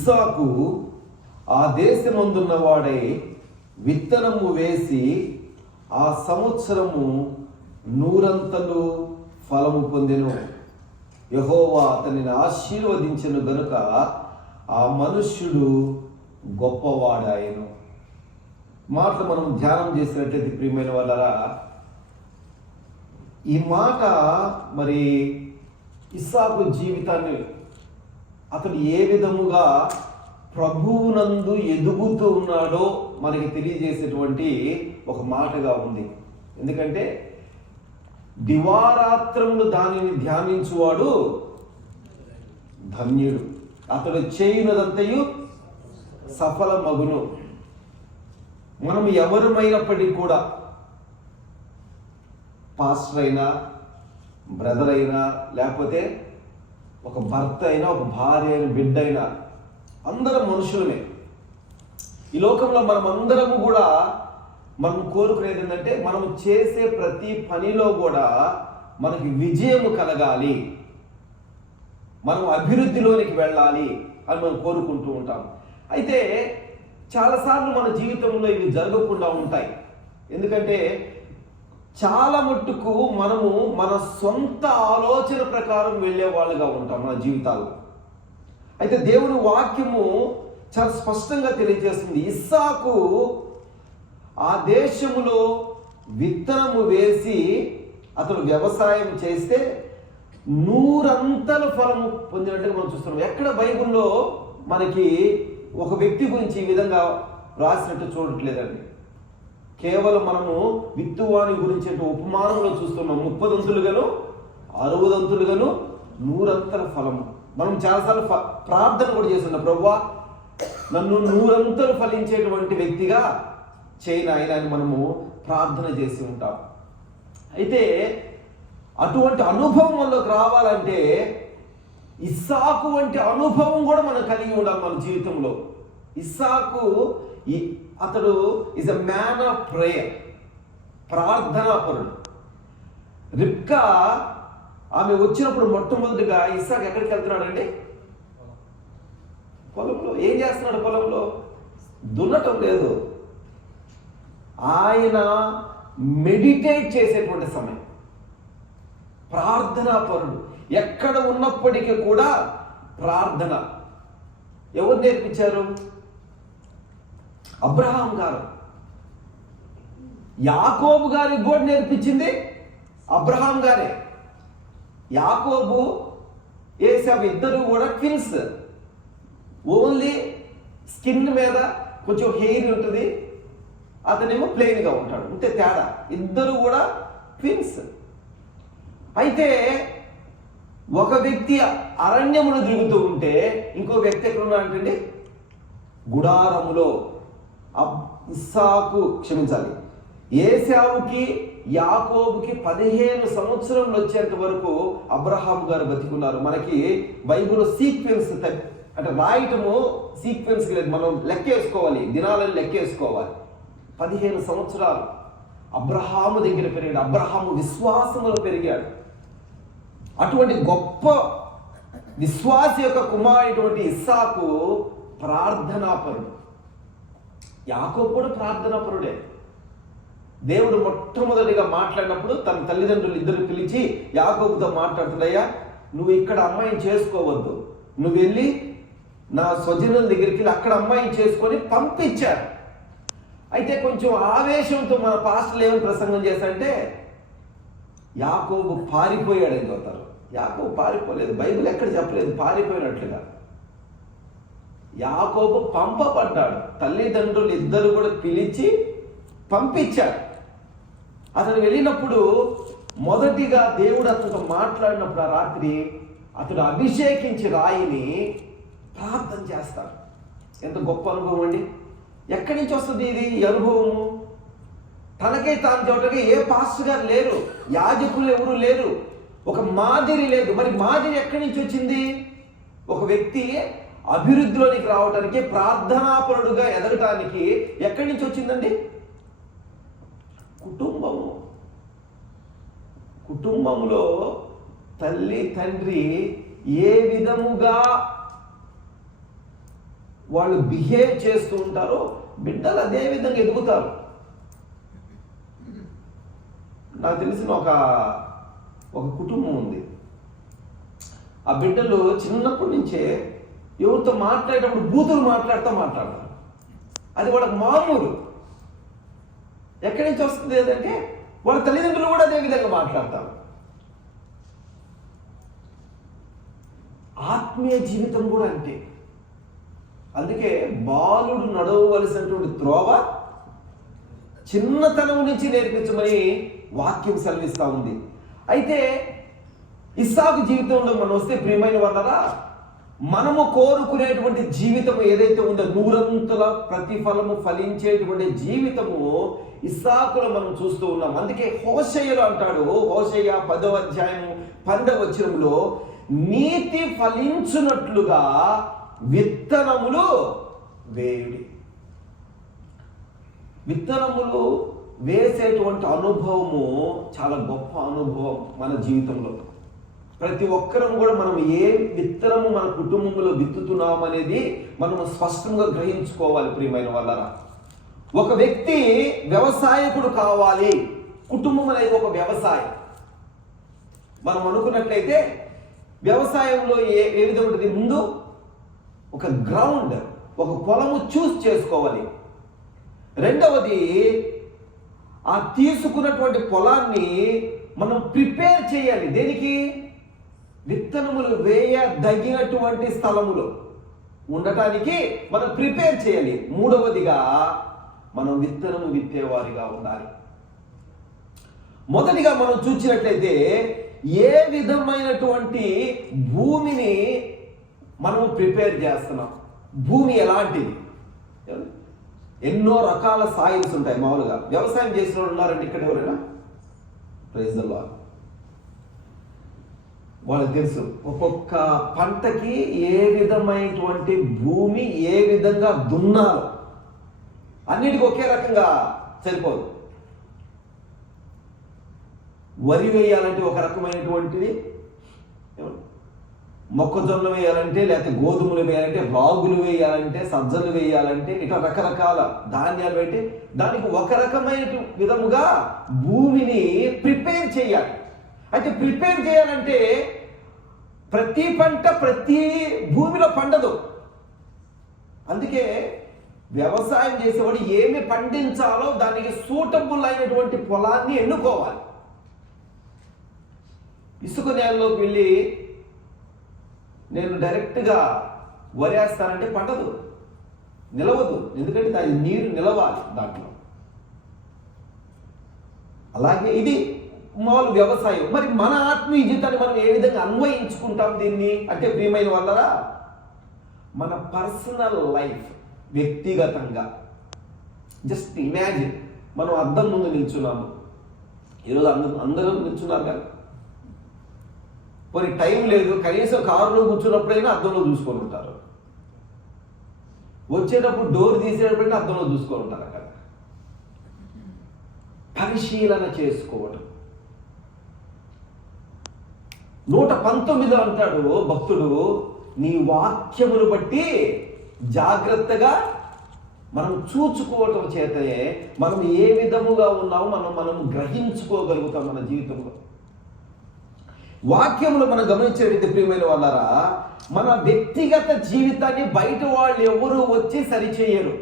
ఇస్సాకు ఆ దేశమందున్న వాడై విత్తనము వేసి ఆ సంవత్సరము 100 ఫలము పొందెను. యెహోవా అతనిని ఆశీర్వదించెను గనుక ఆ మనుష్యుడు గొప్పవాడాయను. మాటలు మనం ధ్యానం చేసినట్లయితే ప్రియమైన వాళ్ళరా, ఈ మాట మరి ఇస్సాకు జీవితాన్ని అతడు ఏ విధముగా ప్రభువునందు ఎదుగుతూ ఉన్నాడో మనకి తెలియజేసేటువంటి ఒక మాటగా ఉంది. ఎందుకంటే దివారాత్రములు దానిని ధ్యానించువాడు ధన్యుడు, అతడు చేయునదంతయు సఫలమగును. మనం ఎవరమైనప్పటికీ కూడా, పాస్టర్ అయినా, బ్రదర్ అయినా, లేకపోతే ఒక భర్త అయినా, ఒక భార్య అయినా, బిడ్డ అయినా, అందరం మనుషులమే. ఈ లోకంలో మనం అందరము కూడా మనం కోరుకునేది ఏంటంటే, మనం చేసే ప్రతి పనిలో కూడా మనకి విజయం కలగాలి, మనం అభివృద్ధిలోనికి వెళ్ళాలి అని మనం కోరుకుంటూ ఉంటాం. అయితే చాలాసార్లు మన జీవితంలో ఇవి జరగకుండా ఉంటాయి. ఎందుకంటే చాలా మట్టుకు మనము మన సొంత ఆలోచన ప్రకారం వెళ్ళే వాళ్ళుగా ఉంటాం మన జీవితాలు. అయితే దేవుని వాక్యము చాలా స్పష్టంగా తెలియజేస్తుంది. ఇస్సాకు ఆ దేశములో విత్తనము వేసి అతడు వ్యవసాయం చేస్తే 100 ఫలము పొందినట్టుగా మనం చూస్తున్నాం. ఎక్కడ బైబిల్లో మనకి ఒక వ్యక్తి గురించి ఈ విధంగా రాసినట్టు చూడట్లేదండి. కేవలం మనము విత్తువాని గురించి ఉపమానంలో చూస్తున్నాం. 30 60 100 ఫలము. మనం చాలాసార్లు ప్రార్థన కూడా చేస్తున్నాం, ప్రభువా నన్ను 100 ఫలించేటువంటి వ్యక్తిగా చేయి నాయనా అని మనము ప్రార్థన చేసి ఉంటాం. అయితే అటువంటి అనుభవం వాళ్ళకి రావాలంటే ఇస్సాకు వంటి అనుభవం కూడా మనం కలిగి ఉండాలి మన జీవితంలో. ఇస్సాకు అతడు is a man of prayer, ప్రార్థనాపరుడు. రిబ్కా ఆమె వచ్చినప్పుడు మొట్టమొదటిగా ఇస్సాకు ఎక్కడికి వెళ్తున్నాడండి? పొలంలో. ఏం చేస్తున్నాడు పొలంలో? దున్నటం లేదు, ఆయన మెడిటేట్ చేసేటువంటి సమయం. ప్రార్థనాపరుడు, ఎక్కడ ఉన్నప్పటికీ కూడా ప్రార్థన. ఎవరు నేర్పించారు? అబ్రహాం గారు. యాకోబు గారికి కూడా నేర్పించింది అబ్రహాం గారే. యాకోబు, ఏసావు ఇద్దరు కూడా ట్విన్స్. ఓన్లీ స్కిన్ మీద కొంచెం హెయిర్ ఉంటుంది, అతనేమో ప్లెయిన్గా ఉంటాడు, అంతే తేడా. ఇద్దరు కూడా ట్విన్స్. అయితే ఒక వ్యక్తి అరణ్యములో తిరుగుతూ ఉంటే ఇంకో వ్యక్తి ఎక్కడ ఉన్నాడంటే గుడారములో. ఏసావుకి యాకోబుకి 15 సంవత్సరంలో వచ్చేంత వరకు అబ్రహాం గారు బతికున్నారు. మనకి బైబిల్లో సీక్వెన్స్ అంటే రాయటము సీక్వెన్స్ లేదు, మనం లెక్కేసుకోవాలి, దినాలను లెక్కేసుకోవాలి. 15 సంవత్సరాలు అబ్రహాము దగ్గర పెరిగాడు. అబ్రహాము విశ్వాసంలో పెరిగాడు. అటువంటి గొప్ప విశ్వాస యొక్క కుమారుడైనటువంటి ఇస్సాకు ప్రార్థనాపరుడు. యాకోబు కూడా ప్రార్థనాపరుడే. దేవుడు మొట్టమొదటిగా మాట్లాడినప్పుడు తన తల్లిదండ్రులు ఇద్దరు పిలిచి యాకోబుతో మాట్లాడుతున్నాయ్యా, నువ్వు ఇక్కడ అమ్మాయిని చేసుకోవద్దు, నువ్వు వెళ్ళి నా స్వజనుల దగ్గరికి వెళ్ళి అక్కడ అమ్మాయిని చేసుకొని పంపించారు. అయితే కొంచెం ఆవేశంతో మన పాస్టర్లు ఏమని ప్రసంగం చేశారంటే యాకోబు పారిపోయాడని చెప్తారు. యాకోబు పారిపోలేదు, బైబిల్ ఎక్కడ చెప్పలేదు పారిపోయినట్లుగా. యాకోబు పంపబడ్డాడు. తల్లిదండ్రులు ఇద్దరు కూడా పిలిచి పంపించాడు. అతను వెళ్ళినప్పుడు మొదటిగా దేవుడు అతనితో మాట్లాడినప్పుడు ఆ రాత్రి అతడు అభిషేకించి రాయిని ప్రార్థన చేస్తాడు. ఎంత గొప్ప అనుభవం అండి! ఎక్కడి నుంచి వస్తుంది ఇది అనుభవము? తనకై తాను చూడగా ఏ పాస్టర్ గారు లేరు, యాజకులు ఎవరు లేరు, ఒక మాదిరి లేదు. మరి మాదిరి ఎక్కడి నుంచి వచ్చింది? ఒక వ్యక్తి అభివృద్ధిలోనికి రావడానికి, ప్రార్థనాపరుడుగా ఎదగటానికి ఎక్కడి నుంచి వచ్చిందండి? కుటుంబము. కుటుంబంలో తల్లి తండ్రి ఏ విధముగా వాళ్ళు బిహేవ్ చేస్తూ ఉంటారో బిడ్డలు అదే విధంగా ఎదుగుతారు. నాకు తెలిసిన ఒక కుటుంబం ఉంది. ఆ బిడ్డలు చిన్నప్పటి నుంచే ఎవరితో మాట్లాడేటప్పుడు బూతులు మాట్లాడతారు. అది వాళ్ళకి మామూలు. ఎక్కడి నుంచి వస్తుంది ఏదంటే వాళ్ళ తల్లిదండ్రులు కూడా అదే విధంగా మాట్లాడతారు. ఆత్మీయ జీవితం కూడా అంతే. అందుకే బాలుడు నడవవలసినటువంటి త్రోవ చిన్నతనం నుంచి నేర్పించమని వాక్యం సెలవిస్తూ ఉంది. అయితే ఇస్సాకు జీవితంలో మనం వస్తే ప్రియమైన వాళ్ళరా, మనము కోరుకునేటువంటి జీవితం ఏదైతే ఉందో నూరంతుల ప్రతిఫలము ఫలించేటువంటి జీవితము ఇస్సాకులో మనం చూస్తూ ఉన్నాం. అందుకే హోషేయలో అంటాడు, హోషేయ 10వ అధ్యాయము 12వ వచనంలో, నీతి ఫలించునట్లుగా విత్తనములు వేయుడి. విత్తనములు వేసేటువంటి అనుభవము చాలా గొప్ప అనుభవం మన జీవితంలో. ప్రతి ఒక్కరం కూడా మనం ఏ విత్తనము మన కుటుంబంలో విత్తుతున్నాం అనేది మనము స్పష్టంగా గ్రహించుకోవాలి ప్రియమైన వాళ్ళరా. ఒక వ్యక్తి వ్యవసాయకుడు కావాలి. కుటుంబం అనేది ఒక వ్యవసాయం. మనం అనుకున్నట్లయితే వ్యవసాయంలో ఏ విధంగా ఉంటుంది? ముందు ఒక గ్రౌండ్, ఒక పొలము చూస్ చేసుకోవాలి. రెండవది, ఆ తీసుకున్నటువంటి పొలాన్ని మనం ప్రిపేర్ చేయాలి. దేనికి? విత్తనములు వేయదగినటువంటి స్థలములో ఉండటానికి మనం ప్రిపేర్ చేయాలి. మూడవదిగా, మనం విత్తనము విత్తేవారిగా ఉండాలి. మొదటిగా మనం చూసినట్లయితే ఏ విధమైనటువంటి భూమిని మనం ప్రిపేర్ చేస్తున్నాం, భూమి ఎలాంటిది? ఎన్నో రకాల సాయిల్స్ ఉంటాయి. మామూలుగా వ్యవసాయం చేసిన వాళ్ళు ఉన్నారండి ఇక్కడ ఎవరైనా? Praise the Lord. వాళ్ళకి తెలుసు ఒక్కొక్క పంటకి ఏ విధమైనటువంటి భూమి ఏ విధంగా దున్నాలో. అన్నిటికీ ఒకే రకంగా సరిపోదు. వరి వేయాలంటే ఒక రకమైనటువంటిది, మొక్కజొన్న వేయాలంటే, లేకపోతే గోధుమలు వేయాలంటే, రాగులు వేయాలంటే, సజ్జలు వేయాలంటే, ఇట్లా రకరకాల ధాన్యాలు పెట్టి దానికి ఒక రకమైన విధముగా భూమిని ప్రిపేర్ చేయాలి. అయితే ప్రిపేర్ చేయాలంటే ప్రతి పంట ప్రతి భూమిలో పండదు. అందుకే వ్యవసాయం చేసేవాడు ఏమి పండించాలో దానికి సూటబుల్ అయినటువంటి పొలాన్ని ఎన్నుకోవాలి. ఇసుక నేలలోకి వెళ్ళి నేను డైరెక్ట్గా వరేస్తానంటే పండదు, నిలవదు. ఎందుకంటే దాని నీరు నిలవాలి దాంట్లో. అలాగే ఇది మామూలు వ్యవసాయం. మరి మన ఆత్మీయ జీవితాన్ని మనం ఏ విధంగా అన్వయించుకుంటాం దీన్ని అంటే ప్రియమైన వాళ్ళరా, మన పర్సనల్ లైఫ్, వ్యక్తిగతంగా జస్ట్ ఇమాజిన్, మనం అద్దం ముందు నిల్చున్నాము. ఈరోజు అందరూ నిల్చున్నారు కదా, కొన్ని టైం లేదు, కనీసం కారులో కూర్చున్నప్పుడైనా అద్దంలో చూసుకొని ఉంటారు. వచ్చేటప్పుడు డోర్ తీసేటప్పుడైనా అద్దంలో చూసుకొని ఉంటారు. అక్కడ పరిశీలన చేసుకోవడం. 119 అంటాడు భక్తుడు, నీ వాక్యమును బట్టి జాగ్రత్తగా మనం చూచుకోవటం చేతనే మనం ఏ విధముగా ఉన్నామో మనం గ్రహించుకోగలుగుతాం మన జీవితంలో. వాక్యములు మనం గమనించేది ప్రియమైన వాళ్ళారా, మన వ్యక్తిగత జీవితాన్ని బయట వాళ్ళు ఎవరు వచ్చి సరిచేయరు.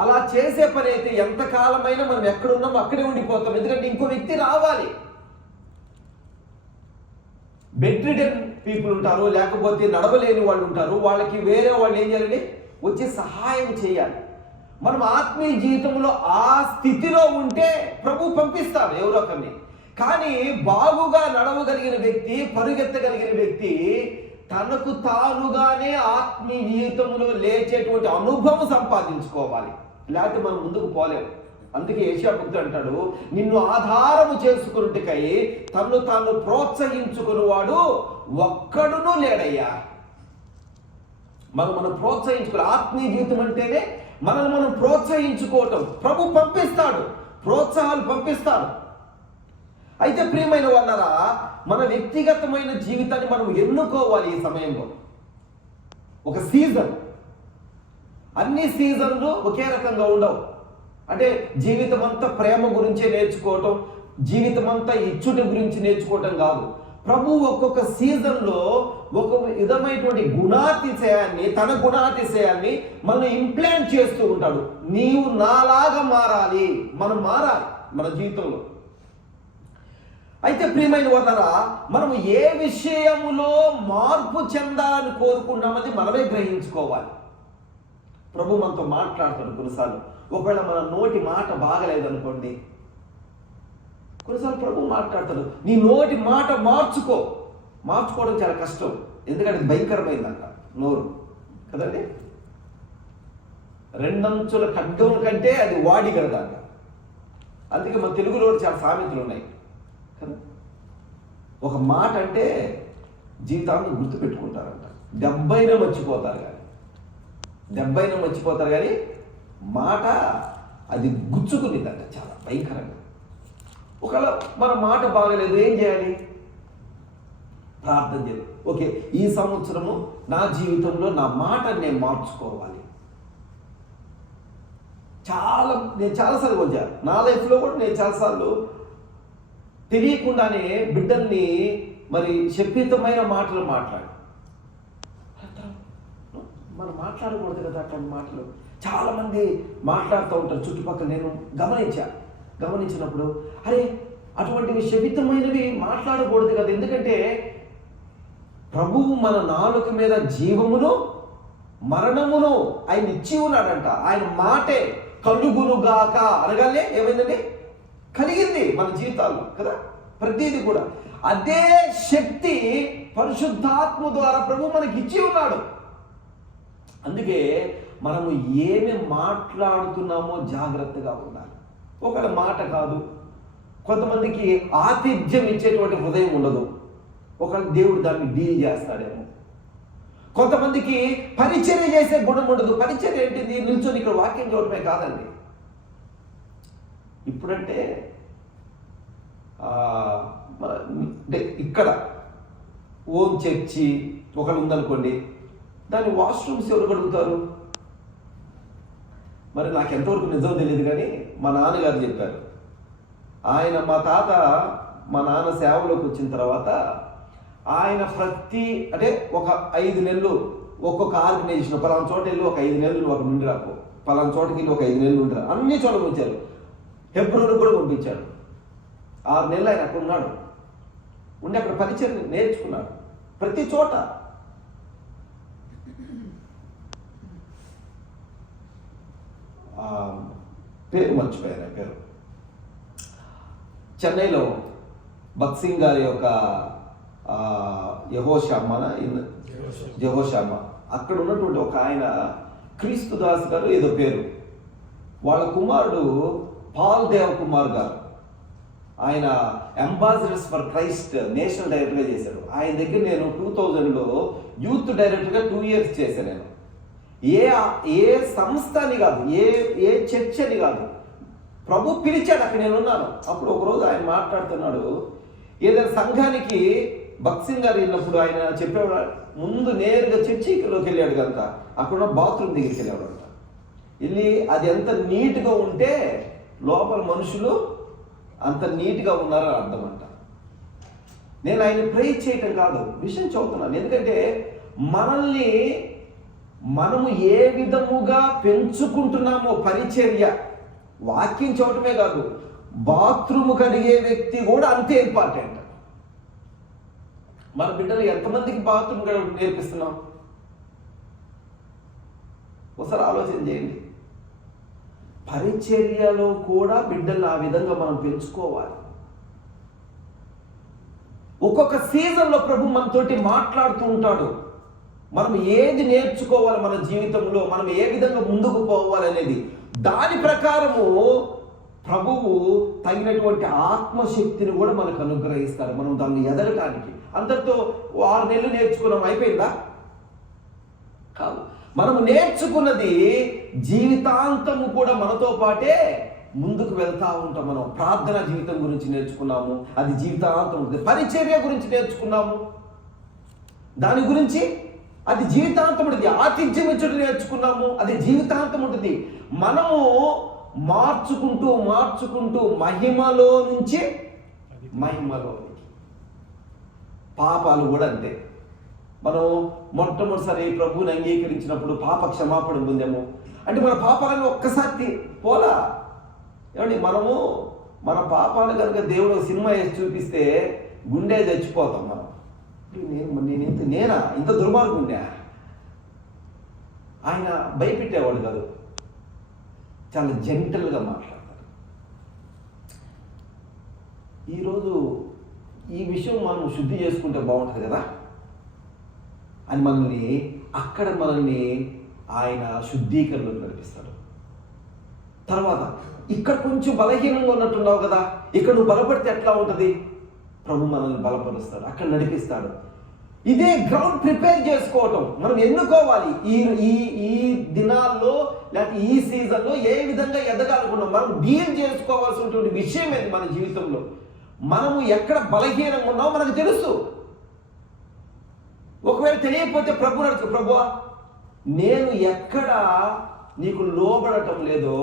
అలా చేసే పని అయితే ఎంతకాలమైనా మనం ఎక్కడున్నామో అక్కడే ఉండిపోతాం. ఎందుకంటే ఇంకో వ్యక్తి రావాలి. బెడ్ రిడెన్ పీపుల్ ఉంటారు, లేకపోతే నడవలేని వాళ్ళు ఉంటారు. వాళ్ళకి వేరే వాళ్ళు ఏం చేయాలి? వచ్చి సహాయం చేయాలి. మనం ఆత్మీయ జీవితంలో ఆ స్థితిలో ఉంటే ప్రభు పంపిస్తారు ఎవరో ఒకరిని. కానీ బాగుగా నడవగలిగిన వ్యక్తి, పరుగెత్తగలిగిన వ్యక్తి తనకు తానుగానే ఆత్మీయ జీవితంలో లేచేటువంటి అనుభవం సంపాదించుకోవాలి. లేకపోతే మనం ముందుకు పోలేము. అందుకే యెషయా భక్తుడు అంటాడు, నిన్ను ఆధారము చేసుకున్నట్టుకై తన్ను తాను ప్రోత్సహించుకునేవాడు ఒక్కడునూ లేడయ్యా. మనం ప్రోత్సహించుకోవాలి. ఆత్మీయ జీవితం అంటేనే మనల్ని మనం ప్రోత్సహించుకోవటం. ప్రభు పంపిస్తాడు, ప్రోత్సాహాలు పంపిస్తాడు. అయితే ప్రియమైన వాళ్ళరా, మన వ్యక్తిగతమైన జీవితాన్ని మనం ఎన్నుకోవాలి. ఈ సమయంలో ఒక సీజన్, అన్ని సీజన్లు ఒకే రకంగా ఉండవు. అంటే జీవితం అంతా ప్రేమ గురించే నేర్చుకోవటం, జీవితం అంతా ఇచ్చుట గురించి నేర్చుకోవటం కాదు. ప్రభు ఒక్కొక్క సీజన్లో ఒక విధమైనటువంటి గుణాతిశయాన్ని, తన గుణాతిశయాన్ని మనం ఇంప్లాంట్ చేస్తూ ఉంటాడు. నీవు నాలాగా మారాలి, మనం మారాలి మన జీవితంలో. అయితే ప్రియమైన వాళ్ళరా, మనము ఏ విషయములో మార్పు చెందాలని కోరుకున్నామని మనమే గ్రహించుకోవాలి. ప్రభు మనతో మాట్లాడతాడు కొన్నిసార్లు. ఒకవేళ మన నోటి మాట బాగలేదనుకోండి, కొన్నిసార్లు ప్రభు మాట్లాడతాడు, నీ నోటి మాట మార్చుకోవడం చాలా కష్టం. ఎందుకంటే అది భయంకరమైందంట నోరు కదండి. రెండంచుల ఖడ్గం కంటే అది వాడిగలదంట. అందుకే మన తెలుగులో చాలా సామెతలు ఉన్నాయి కదా. ఒక మాట అంటే జీవితాన్ని గుర్తుపెట్టుకుంటారంట. 70 మర్చిపోతారు కానీ మాట అది గుచ్చుకునిందంట చాలా భయంకరంగా. ఒకవేళ మన మాట బాగలేదు, ఏం చేయాలి? ప్రార్థన చేయాలి. ఓకే, ఈ సంవత్సరము నా జీవితంలో నా మాట నేను మార్చుకోవాలి. నేను చాలాసార్లు వచ్చాను నా లైఫ్లో కూడా. నేను చాలాసార్లు తెలియకుండానే బిడ్డల్ని మరి శపితమైన మాటలు మనం మాట్లాడకూడదు కదా అట్లాంటి మాటలు. చాలామంది మాట్లాడుతూ ఉంటారు చుట్టుపక్కల. నేను గమనించినప్పుడు అరే అటువంటివి శపితమైనవి మాట్లాడకూడదు కదా. ఎందుకంటే ప్రభువు మన నాలుక మీద జీవమును మరణమును ఆయన ఇచ్చి ఉన్నాడంట. ఆయన మాటే కలుగునుగాక అనగానే ఏమైందండి? కలిగింది మన జీవితాల్లో కదా. ప్రతిదీ కూడా అదే శక్తి పరిశుద్ధాత్మ ద్వారా ప్రభు మనకి ఇచ్చి ఉన్నాడు. అందుకే మనము ఏమి మాట్లాడుతున్నామో జాగ్రత్తగా ఉండాలి. ఒకవేళ మాట కాదు, కొంతమందికి ఆతిథ్యం ఇచ్చేటువంటి హృదయం ఉండదు, ఒకవేళ దేవుడు దాన్ని డీల్ చేస్తాడేమో. కొంతమందికి పరిచర్య చేసే గుణం ఉండదు. పరిచర్య ఏంటిది? నిల్చొని ఇక్కడ వాక్యం చూడటమే కాదండి. ఇప్పుడంటే ఇక్కడ ఓన్ చర్చి ఒకళ్ళు ఉందనుకోండి, దాని వాష్రూమ్స్ ఎవరు కడుగుతారు? మరి నాకు ఎంతవరకు నిజం తెలియదు కానీ మా నాన్నగారు చెప్పారు. మా నాన్న సేవలోకి వచ్చిన తర్వాత ఆయన అంటే ఒక 5 నెలలు ఒక్కొక్క ఆర్గనైజేషన్, పలానా చోట వెళ్ళి ఒక 5 నెలలు ఒక నుండి రాకు, పలానా చోటకి వెళ్ళి ఒక 5 నెలలు ఉండిరా, అన్ని చోట్ల ఉంచారు. హెబ్రోను కూడా పంపించాడు. 6 నెలలు ఆయన అక్కడ ఉన్నాడు. ఉండి అక్కడ పరిచయం నేర్చుకున్నాడు ప్రతి చోట. పేరు మర్చిపోయారు. పేరు చెన్నైలో బక్సింగ్ గారి యొక్క యెహోషామ అక్కడ ఉన్నటువంటి ఒక ఆయన క్రీస్తుదాస్ గారు ఏదో పేరు, వాళ్ళ కుమారుడు పాల్ దేవ్ కుమార్ గారు, ఆయన అంబాసిడర్స్ ఫర్ క్రైస్ట్ నేషనల్ డైరెక్టర్గా చేశాడు. ఆయన దగ్గర నేను 2000లో యూత్ డైరెక్టర్గా 2 years చేశాను. నేను ఏ సంస్థ అని కాదు, ఏ చర్చ్ అని కాదు, ప్రభు పిలిచాడు, అక్కడ నేను ఉన్నాను. అప్పుడు ఒకరోజు ఆయన మాట్లాడుతున్నాడు. ఏదైనా సంఘానికి బక్సింగ్ గారు వెళ్ళినప్పుడు ఆయన చెప్పేవాడు, ముందు నేరుగా చర్చిలోకి వెళ్ళాడు కనుక అక్కడ బాత్రూమ్ దగ్గరికి వెళ్ళాడు అంట. వెళ్ళి అది ఎంత నీట్గా ఉంటే లోపల మనుషులు అంత నీట్గా ఉన్నారని అర్థం అంట. నేను ఆయన ప్రేజ్ చేయటం కాదు, విషయం చెబుతున్నాను. ఎందుకంటే మనము ఏ విధముగా పెంచుకుంటున్నామో పరిచర్య, వాక్యం చూడటమే కాదు, బాత్రూమ్ కడిగే వ్యక్తి కూడా అంతే ఇంపార్టెంట్. మన బిడ్డలు ఎంతమందికి బాత్రూమ్ కడగడం నేర్పిస్తున్నాం? ఒకసారి ఆలోచన చేయండి. పరిచర్యలో కూడా బిడ్డలను ఆ విధంగా మనం పెంచుకోవాలి. ఒక్కొక్క సీజన్లో ప్రభు మనతోటి మాట్లాడుతూ ఉంటాడు. మనం ఏది నేర్చుకోవాలి మన జీవితంలో, మనం ఏ విధంగా ముందుకు పోవాలి అనేది, దాని ప్రకారము ప్రభువు తగినటువంటి ఆత్మశక్తిని కూడా మనకు అనుగ్రహిస్తాడు. మనం దాన్ని ఎదగటానికి. అందరితో 6 నెలలు నేర్చుకున్నాం, అయిపోయిందా? కాదు. మనము నేర్చుకున్నది జీవితాంతము కూడా మనతో పాటే ముందుకు వెళ్తా ఉంటాం. మనం ప్రార్థన జీవితం గురించి నేర్చుకున్నాము, అది జీవితాంతం ఉంటుంది. పరిచర్య గురించి నేర్చుకున్నాము, దాని గురించి అది జీవితాంతం ఉంటుంది. ఆతిథ్యం ఇచ్చడం నేర్చుకున్నాము, అది జీవితాంతం ఉంటుంది. మనము మార్చుకుంటూ మార్చుకుంటూ మహిమలో నుంచి మహిమలోనికి. పాపాలు కూడా అంతే. మనం మొట్టమొదటిసారి ప్రభువుని అంగీకరించినప్పుడు పాప క్షమాపణ పొందాము అంటే మన పాపాలను ఒక్కసారి పోలా. ఏమండి, మనము మన పాపాలు కనుక దేవుడు సినిమా వేసి చూపిస్తే గుండె చచ్చిపోతాం మనం. నేనా ఇంత దుర్మార్గుండా? ఆయన భయపెట్టేవాడు కాదు, చాలా జెంటల్గా మాట్లాడతారు. ఈరోజు ఈ విషయం మనం శుద్ధి చేసుకుంటే బాగుంటుంది కదా అని మనల్ని ఆయన శుద్ధీకరణలో నడిపిస్తాడు. తర్వాత ఇక్కడ కొంచెం బలహీనంగా ఉన్నట్టున్నావు కదా, ఇక్కడ నువ్వు బలపడితే ఎట్లా ఉంటుంది? ప్రభు మనల్ని బలపరుస్తాడు, అక్కడ నడిపిస్తాడు. ఇదే గ్రౌండ్ ప్రిపేర్ చేసుకోవటం. మనం ఎన్నుకోవాలి ఈ దినాల్లో లేకపోతే ఈ సీజన్లో ఏ విధంగా ఎదగాలనుకున్నాం. మనం డీల్ చేసుకోవాల్సినటువంటి విషయం ఏంటి మన జీవితంలో? మనము ఎక్కడ బలహీనంగా ఉన్నామో మనకు తెలుసు. ఒకవేళ తెలియకపోతే ప్రభువా నేను ఎక్కడ నీకు లోబడటం లేదో,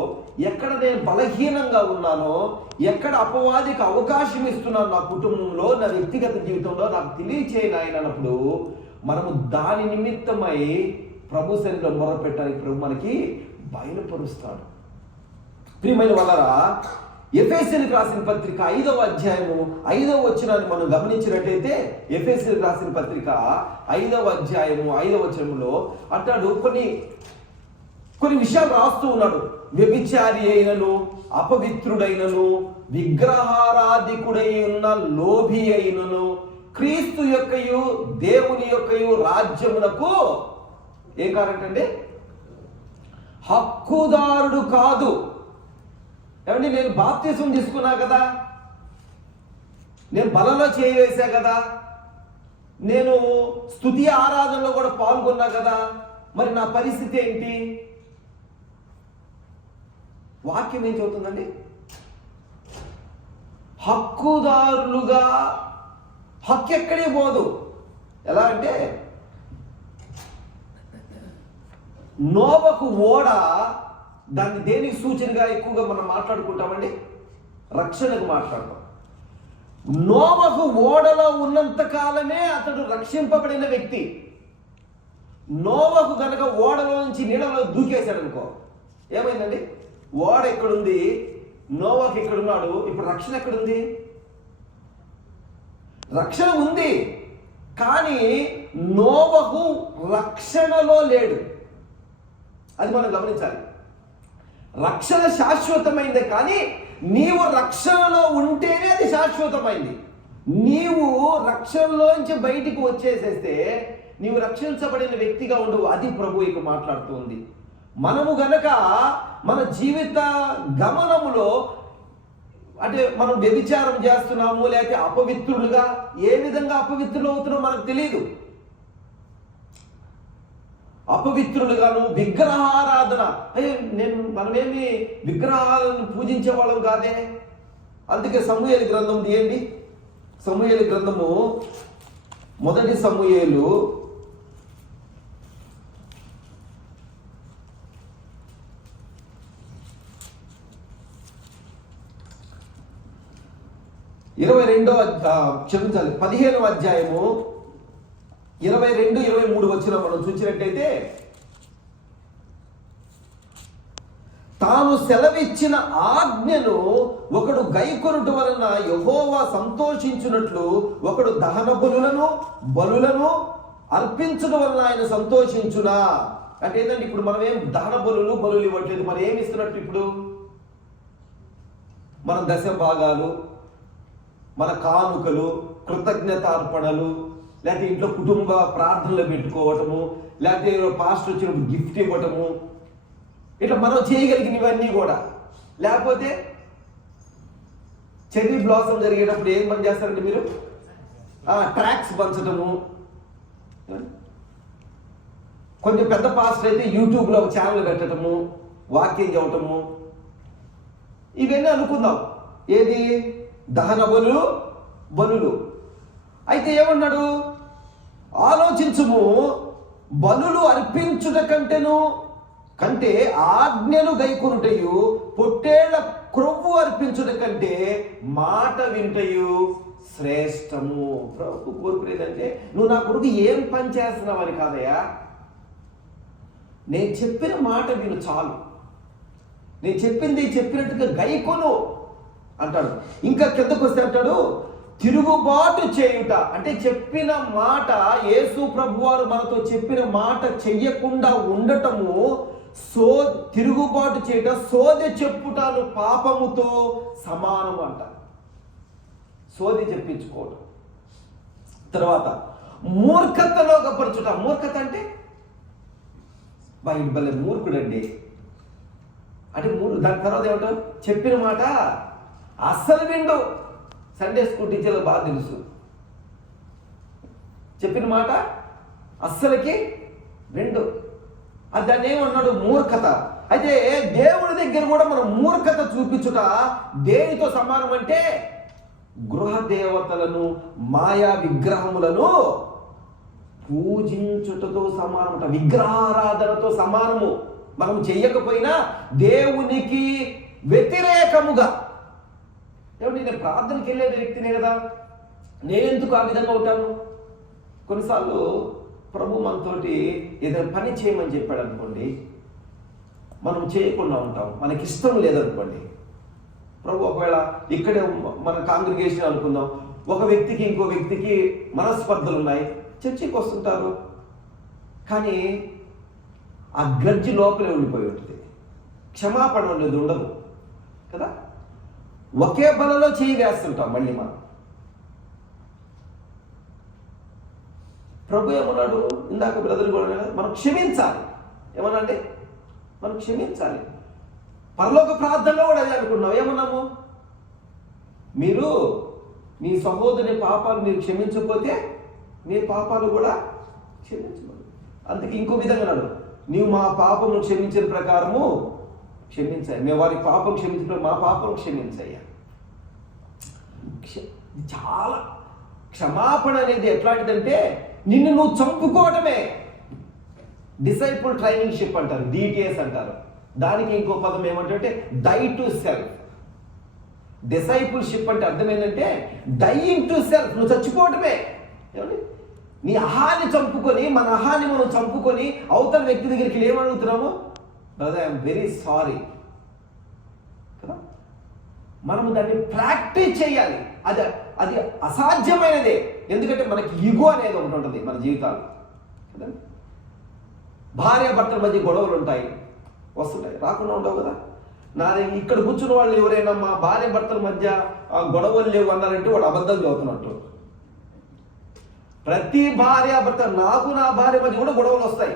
ఎక్కడ నేను బలహీనంగా ఉన్నానో, ఎక్కడ అపవాదికి అవకాశం ఇస్తున్నాను నా కుటుంబంలో, నా వ్యక్తిగత జీవితంలో, నాకు తెలియచేయను ఆయన అన్నప్పుడు మనము దాని నిమిత్తమై ప్రభు సన్నిధిలో మొరపెట్టడానికి ప్రభు మనకి బయలుపరుస్తాడు. ప్రియమైన వాళ్ళరా, ఎఫెసీయులకు రాసిన పత్రిక 5వ అధ్యాయము 5వ వచనాన్ని మనం గమనించినట్టయితే, ఎఫెసీయులకు రాసిన పత్రిక 5వ అధ్యాయము 5వ వచనంలో అంటాడు, కొన్ని విషయాలు రాస్తూ ఉన్నాడు. వ్యభిచారి అయినను, అపవిత్రుడైనను, విగ్రహారాధికుడై ఉన్న లోభి అయినను క్రీస్తు యొక్కయు దేవుని యొక్కయు రాజ్యమునకు ఏం కారంటే హక్కుదారుడు కాదు. ఏమండి, నేను బాప్తిసం తీసుకున్నా కదా, నేను బలలో చేయవేసా కదా, నేను స్తుతి ఆరాధనలో కూడా పాల్గొన్నా కదా, మరి నా పరిస్థితి ఏంటి? వాక్యం ఏం చెబుతుందండి? హక్కుదారులుగా హక్కు ఎక్కడే పోదు. ఎలా అంటే నోవహు ఓడ, దాన్ని దేనికి సూచనగా ఎక్కువగా మనం మాట్లాడుకుంటామండి? రక్షణకు మాట్లాడతాం. నోవహు ఓడలో ఉన్నంత కాలమే అతడు రక్షింపబడిన వ్యక్తి. నోవహు కనుక ఓడలో నుంచి నీళ్ళలో దూకేశాడు అనుకో, ఏమైందండి? ఓడ ఎక్కడుంది, నోవహు ఎక్కడున్నాడు, ఇప్పుడు రక్షణ ఎక్కడుంది? రక్షణ ఉంది, కానీ నోవహు రక్షణలో లేడు. అది మనం గమనించాలి. రక్షణ శాశ్వతమైందే, కానీ నీవు రక్షణలో ఉంటేనే అది శాశ్వతమైంది. నీవు రక్షణలోంచి బయటికి వచ్చేసేస్తే నీవు రక్షించబడిన వ్యక్తిగా ఉండవు. అది ప్రభు ఇక మాట్లాడుతుంది. మనము గనక మన జీవిత గమనములో అంటే మనం వ్యభిచారం చేస్తున్నాము, లేకపోతే అపవిత్రులుగా ఏ విధంగా అపవిత్రులు అవుతున్నామో మనకు తెలియదు. అపవిత్రులుగాను, విగ్రహారాధన, మనమేమి విగ్రహాలను పూజించే వాళ్ళం కాదే. అందుకే సమూయేలు గ్రంథం తీయండి. సమూయేలు గ్రంథము 1 సమూయేలు 15వ అధ్యాయము 22-23 వచ్చిన మనం చూసినట్టయితే, తాను సెలవిచ్చిన ఆజ్ఞను ఒకడు గైకొనుట వలన యెహోవా సంతోషించున్నట్లు ఒకడు దహన బలులను అర్పించడం వలన ఆయన సంతోషించునా. అంటే ఏంటంటే, ఇప్పుడు మనం ఏం దహన బలులు ఇవ్వట్లేదు. మనం ఏమి ఇస్తున్నట్టు? ఇప్పుడు మన దశ భాగాలు, మన కానుకలు, కృతజ్ఞతార్పణలు, లేకపోతే ఇంట్లో కుటుంబ ప్రార్థనలు పెట్టుకోవటము, లేకపోతే పాస్టర్ వచ్చినప్పుడు గిఫ్ట్ ఇవ్వటము, ఇట్లా మనం చేయగలిగినవన్నీ కూడా. లేకపోతే చెర్రీ బ్లాసమ్ జరిగేటప్పుడు ఏం పని చేస్తారంటే మీరు ట్రాక్స్ పంచటము. కొంచెం పెద్ద పాస్టర్ అయితే యూట్యూబ్లో ఒక ఛానల్ పెట్టడము, వాక్యం చెప్పటము, ఇవన్నీ అనుకుందాం. ఏది? దహన బలులు. అయితే ఏమన్నాడు? ఆలోచించుము, బలులు అర్పించుట కంటే ఆజ్ఞలు గైకొనుటయు, పొట్టేళ్ల క్రొవ్వు అర్పించుట కంటే మాట వింటయు శ్రేష్టము. ప్రభు కోరుకునేదంటే నువ్వు నా కొరకు ఏం పని చేస్తున్నావని కాదయ్యా, నేను చెప్పిన మాట విను చాలు, నేను చెప్పింది చెప్పినట్టుగా గైకొను అంటాడు. ఇంకా కిందకు వస్తే అంటాడు, తిరుగుబాటు చేయుట అంటే చెప్పిన మాట, యేసు ప్రభువారు మనతో చెప్పిన మాట చెయ్యకుండా ఉండటము, తిరుగుబాటు చేయట, సోదె చెప్పుటాను పాపముతో సమానము అంట. సోది చెప్పించుకోవడం. తర్వాత మూర్ఖతలో గపరచుట. మూర్ఖత అంటే బయట బలే మూర్ఖుడండి అంటే దాని తర్వాత ఏమంటారు, చెప్పిన మాట అస్సలు విండు. సండే స్కూల్ టీచర్లు బాగా తెలుసు, చెప్పిన మాట అస్సలకి విండు. అది దాన్ని ఏమన్నాడు, మూర్ఖత. అయితే దేవుడి దగ్గర కూడా మనం మూర్ఖత చూపించుట దేనితో సమానం అంటే, గృహ దేవతలను, మాయా విగ్రహములను పూజించుటతో సమానమట. విగ్రహారాధనతో సమానము. మనం చెయ్యకపోయినా దేవునికి వ్యతిరేకముగా. ఏమంటే నేను ప్రార్థనకి వెళ్ళే వ్యక్తినే కదా, నేనెందుకు ఆ విధంగా ఉంటాను? కొన్నిసార్లు ప్రభు మనతోటి ఏదైనా పని చేయమని చెప్పాడు అనుకోండి, మనం చేయకుండా ఉంటాం, మనకి ఇష్టం లేదనుకోండి. ప్రభు ఒకవేళ ఇక్కడే మన కాంగ్రిగేషన్ అనుకుందాం, ఒక వ్యక్తికి ఇంకో వ్యక్తికి మనస్పర్ధలు ఉన్నాయి, చర్చికి వస్తుంటారు, కానీ ఆ గర్జి లోపలే ఉండిపోయి ఉంటుంది, క్షమాపణ అనేది ఉండదు కదా. ఒకే బలలో చేయి వేస్తుంటాం మళ్ళీ మనం. ప్రభు ఏమన్నాడు, ఇందాక బ్రదర్ కూడా మనం క్షమించాలి. ఏమనండి, మనం క్షమించాలి. పరలోక ప్రార్థనలో కూడా అదే అనుకున్నాం. ఏమన్నాము, మీరు మీ సహోదరుని పాపాలు మీరు క్షమించకపోతే మీ పాపాలు కూడా క్షమించబడు. అందుకే ఇంకో విధంగా అన్నాడు, నీవు మా పాపము క్షమించిన ప్రకారము క్షమించాయి, మేము వారి పాపం క్షమించిన మా పాపం క్షమించాయ్యా. చాలా క్షమాపణ అనేది ఎట్లాంటిదంటే నిన్ను నువ్వు చంపుకోవటమే. డిసైపుల్ ట్రైనింగ్ షిప్ అంటారు, డిటిఎస్ అంటారు. దానికి ఇంకో పదం ఏమంటే డై టు సెల్ఫ్. డిసైపుల్షిప్ అంటే అర్థం ఏంటంటే డైయింగ్ టు సెల్ఫ్. నువ్వు చచ్చిపోవటమే. ఏమండి, నీ అహాన్ని చంపుకొని, మన అహాన్ని మనం చంపుకొని అవతల వ్యక్తి దగ్గరికి ఏమడుగుతున్నాము, బ్రదర్ ఐఎమ్ వెరీ సారీ కదా. మనము దాన్ని ప్రాక్టీస్ చేయాలి. అది అసాధ్యమైనదే. ఎందుకంటే మనకి ఈగో అనేది ఒకటి ఉంటుంది మన జీవితాలు కదా. భార్య భర్తల మధ్య గొడవలు ఉంటాయి, వస్తుంటాయి, రాకుండా ఉండవు కదా. నాది ఇక్కడ కూర్చున్న వాళ్ళు ఎవరైనా మా భార్య భర్తల మధ్య గొడవలు లేవు అన్నారంటే వాడు అబద్ధం చదువుతున్నట్టు. ప్రతి భార్య భర్త, నాకు నా భార్య మధ్య కూడా గొడవలు వస్తాయి.